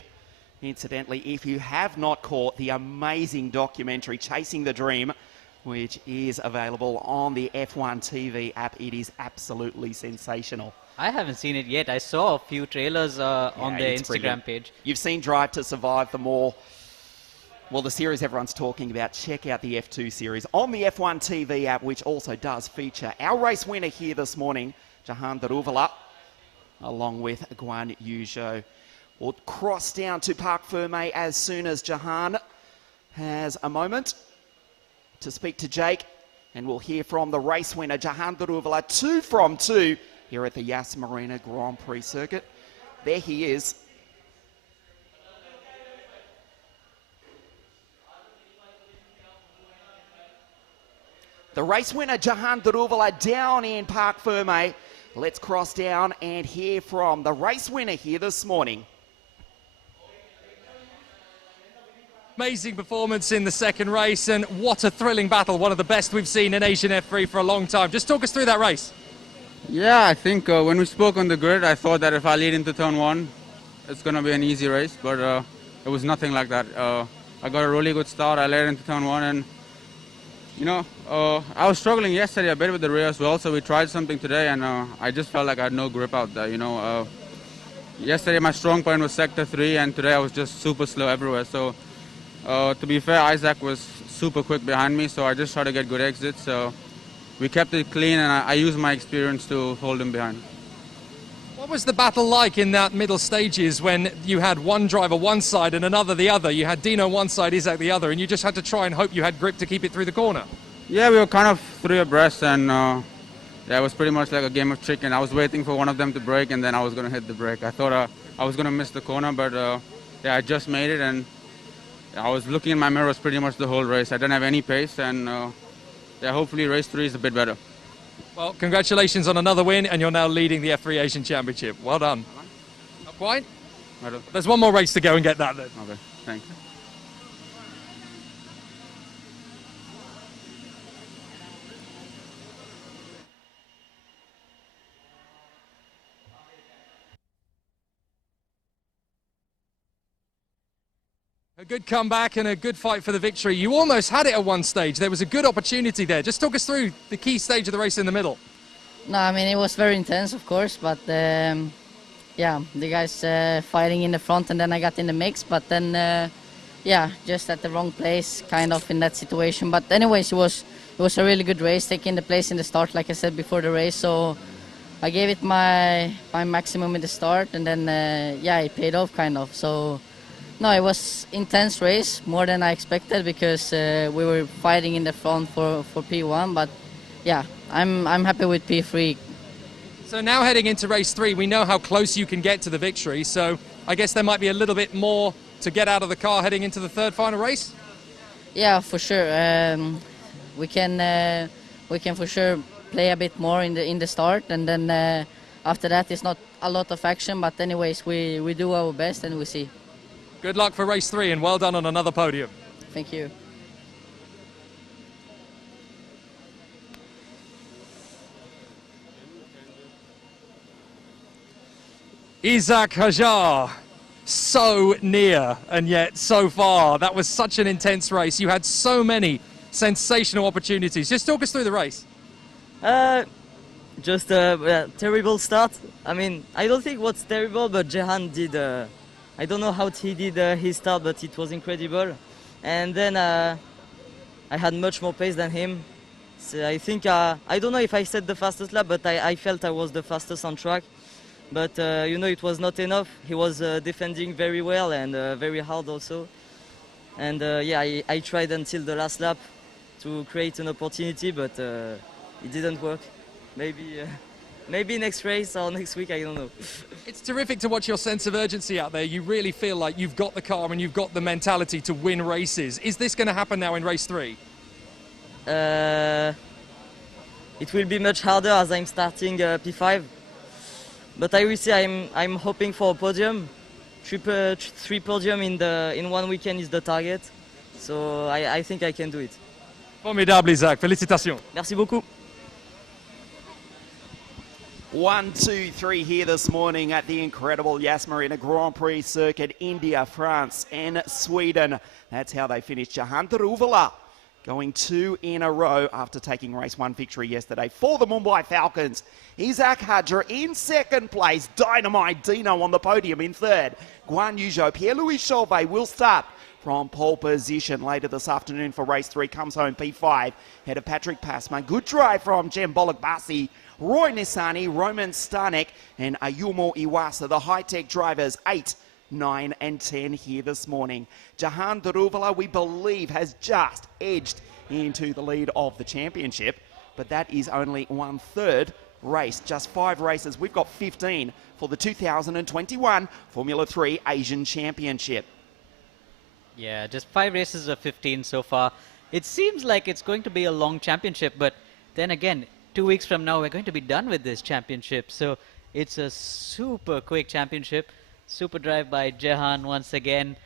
Incidentally, if you have not caught the amazing documentary Chasing the Dream, which is available on the F1 TV app, it is absolutely sensational. I haven't seen it yet. I saw a few trailers on their Instagram brilliant. page. You've seen Drive to Survive, the series everyone's talking about. Check out the F2 series on the F1 TV app, which also does feature our race winner here this morning, Jehan Daruvala, along with Guan Yu Zhou. We'll cross down to Parc Ferme as soon as Jehan has a moment to speak to Jake, and we'll hear from the race winner, Jehan Daruvala, 2 from 2 here at the Yas Marina Grand Prix circuit. There he is. The race winner, Jehan Daruvala, down in Parc Ferme. Let's cross down and hear from the race winner here this morning. Amazing performance in the second race, and what a thrilling battle. One of the best we've seen in Asian F3 for a long time. Just talk us through that race. Yeah, I think when we spoke on the grid, I thought that if I lead into turn 1, it's going to be an easy race, but it was nothing like that. I got a really good start. I led into turn 1, and I was struggling yesterday a bit with the rear as well, so we tried something today, and I just felt like I had no grip out there. Yesterday my strong point was sector 3, and today I was just super slow everywhere. So to be fair, Isaac was super quick behind me, so I just tried to get good exits. So we kept it clean, and I used my experience to hold him behind. What was the battle like in that middle stages when you had one driver one side and another the other? You had Dino one side, Isaac the other, and you just had to try and hope you had grip to keep it through the corner. Yeah, we were kind of 3 abreast, and yeah, it was pretty much like a game of chicken. I was waiting for one of them to brake, and then I was going to hit the brake. I thought I was going to miss the corner, but yeah, I just made it, and I was looking in my mirrors pretty much the whole race. I didn't have any pace, and yeah, hopefully race 3 is a bit better. Well, congratulations on another win, and you're now leading the F3 Asian Championship. Well done. Not quite? There's one more race to go and get that then. Okay, thanks. A good comeback and a good fight for the victory. You almost had it at one stage. There was a good opportunity there. Just talk us through the key stage of the race in the middle. No, I mean, it was very intense, of course, but yeah, the guys fighting in the front, and then I got in the mix, but then yeah, just at the wrong place, kind of in that situation. But anyways, it was a really good race, taking the place in the start, like I said before the race. So I gave it my maximum in the start, and then yeah, it paid off kind of. So no, it was intense race, more than I expected, because we were fighting in the front for P1, but yeah, I'm happy with P3. So now heading into race 3, we know how close you can get to the victory, so I guess there might be a little bit more to get out of the car heading into the third final race? Yeah, for sure. We can for sure play a bit more in the start, and then after that it's not a lot of action, but anyways, we do our best and we see. Good luck for race 3 and well done on another podium. Thank you. Isaac Hajar, so near and yet so far. That was such an intense race. You had so many sensational opportunities. Just talk us through the race. Just a terrible start. I mean, I don't think what's terrible, but Jehan did, I don't know how he did his start, but it was incredible. And then I had much more pace than him. So I think, I don't know if I set the fastest lap, but I felt I was the fastest on track. But you know, it was not enough. He was defending very well and very hard also. And yeah, I tried until the last lap to create an opportunity, but it didn't work. Maybe next race or next week, I don't know. It's terrific to watch your sense of urgency out there. You really feel like you've got the car and you've got the mentality to win races. Is this going to happen now in race 3? It will be much harder as I'm starting P5. But I will see, I'm hoping for a podium. three podium in one weekend is the target. So I think I can do it. Formidable, Isaac. Félicitations. Merci beaucoup. 1, 2, 3 here this morning at the incredible Yas Marina Grand Prix circuit, India, France and Sweden. That's how they finished. Jehan Daruvala going 2 in a row after taking race 1 victory yesterday for the Mumbai Falcons. Isaac Hadra in second place. Dynamite Dino on the podium in third. Guan Yu Zhou, Pierre-Louis Chauvet will start from pole position later this afternoon for race 3. Comes home P5 ahead of Patrick Passman. Good drive from Jem Bolak-Basi, Roy Nisani, Roman Stanek and Ayumo Iwasa, the high-tech drivers 8, 9 and 10 here this morning. Jehan Daruvala, we believe, has just edged into the lead of the championship, but that is only 1/3 race. Just 5 races. We've got 15 for the 2021 Formula 3 Asian Championship. Yeah, just 5 races of 15 so far. It seems like it's going to be a long championship, but then again, 2 weeks from now, we're going to be done with this championship. So it's a super quick championship. Super drive by Jehan once again.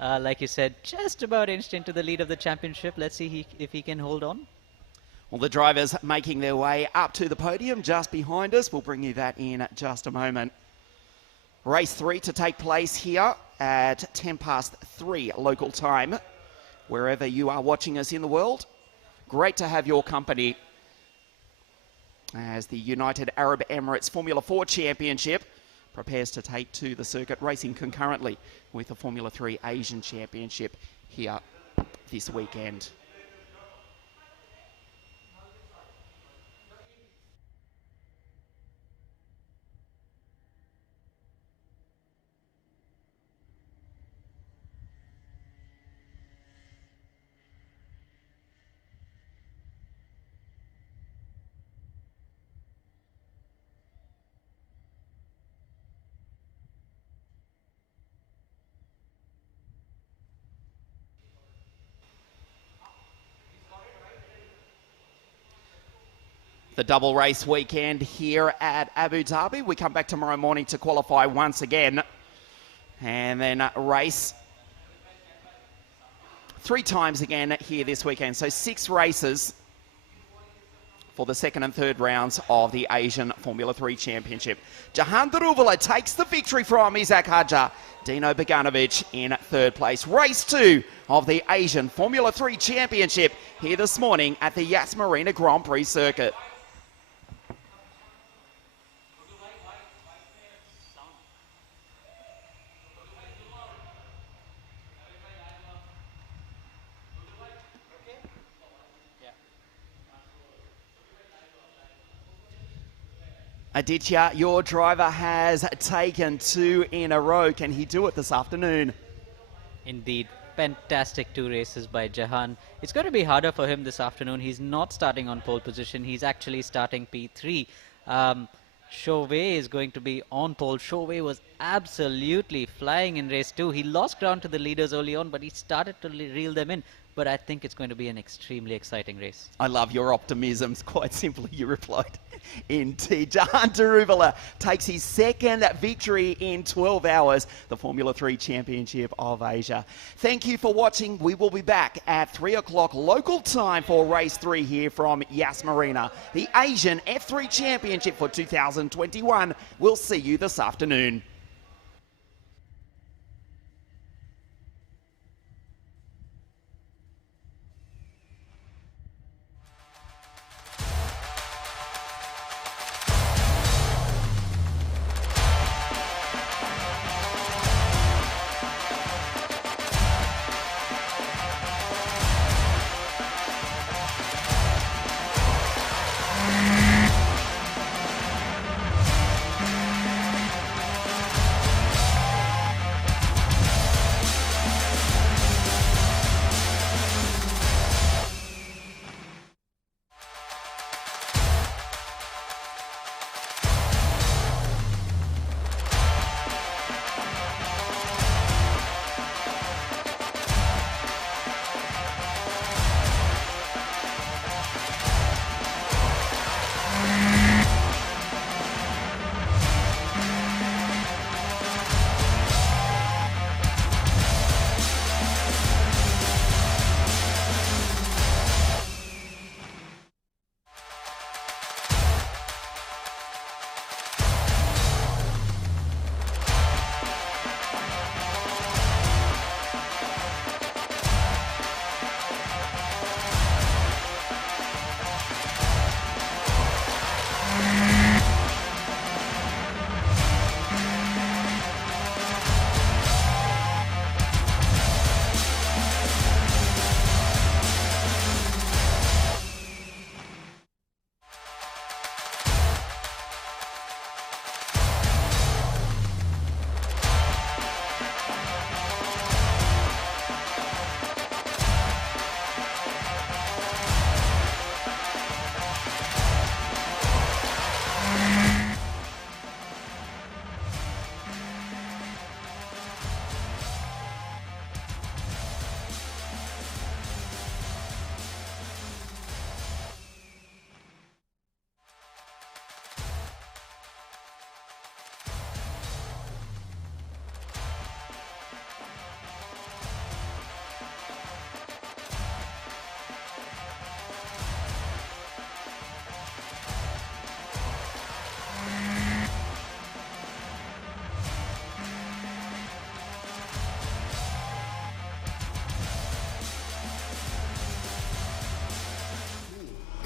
Like you said, just about inched into the lead of the championship. Let's see if he can hold on. Well, the drivers making their way up to the podium just behind us. We'll bring you that in just a moment. Race 3 to take place here at 3:10 local time. Wherever you are watching us in the world, great to have your company as the United Arab Emirates Formula 4 Championship prepares to take to the circuit, racing concurrently with the Formula 3 Asian Championship here this weekend. The double race weekend here at Abu Dhabi. We come back tomorrow morning to qualify once again and then race 3 times again here this weekend. So 6 races for the 2nd and 3rd rounds of the Asian Formula 3 Championship. Jehan Daruvala takes the victory from Isaac Hadja. Dino Beganovic in 3rd place. Race 2 of the Asian Formula 3 Championship here this morning at the Yas Marina Grand Prix circuit. Aditya, your driver has taken 2 in a row. Can he do it this afternoon? Indeed. Fantastic 2 races by Jehan. It's going to be harder for him this afternoon. He's not starting on pole position. He's actually starting P3. Chauvet is going to be on pole. Chauvet was absolutely flying in race 2. He lost ground to the leaders early on, but he started to reel them in. But I think it's going to be an extremely exciting race. I love your optimisms. Quite simply, you replied. Indeed. Jehan Daruvala takes his 2nd victory in 12 hours, the Formula 3 Championship of Asia. Thank you for watching. We will be back at 3 o'clock local time for race 3 here from Yas Marina, the Asian F3 Championship for 2021. We'll see you this afternoon.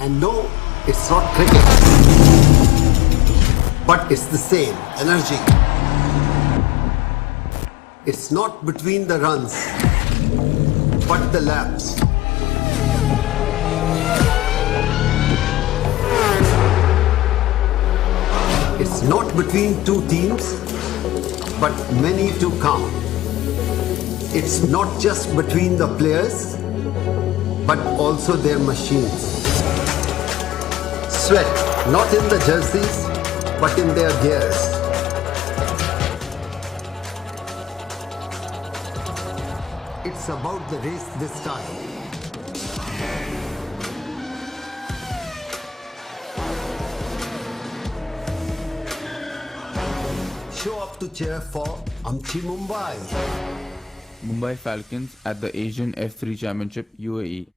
And no, it's not cricket. But it's the same energy. It's not between the runs, but the laps. It's not between two teams, but many to come. It's not just between the players, but also their machines. Sweat, not in the jerseys, but in their gears. It's about the race this time. Show up to cheer for Amchi Mumbai. Mumbai Falcons at the Asian F3 Championship UAE.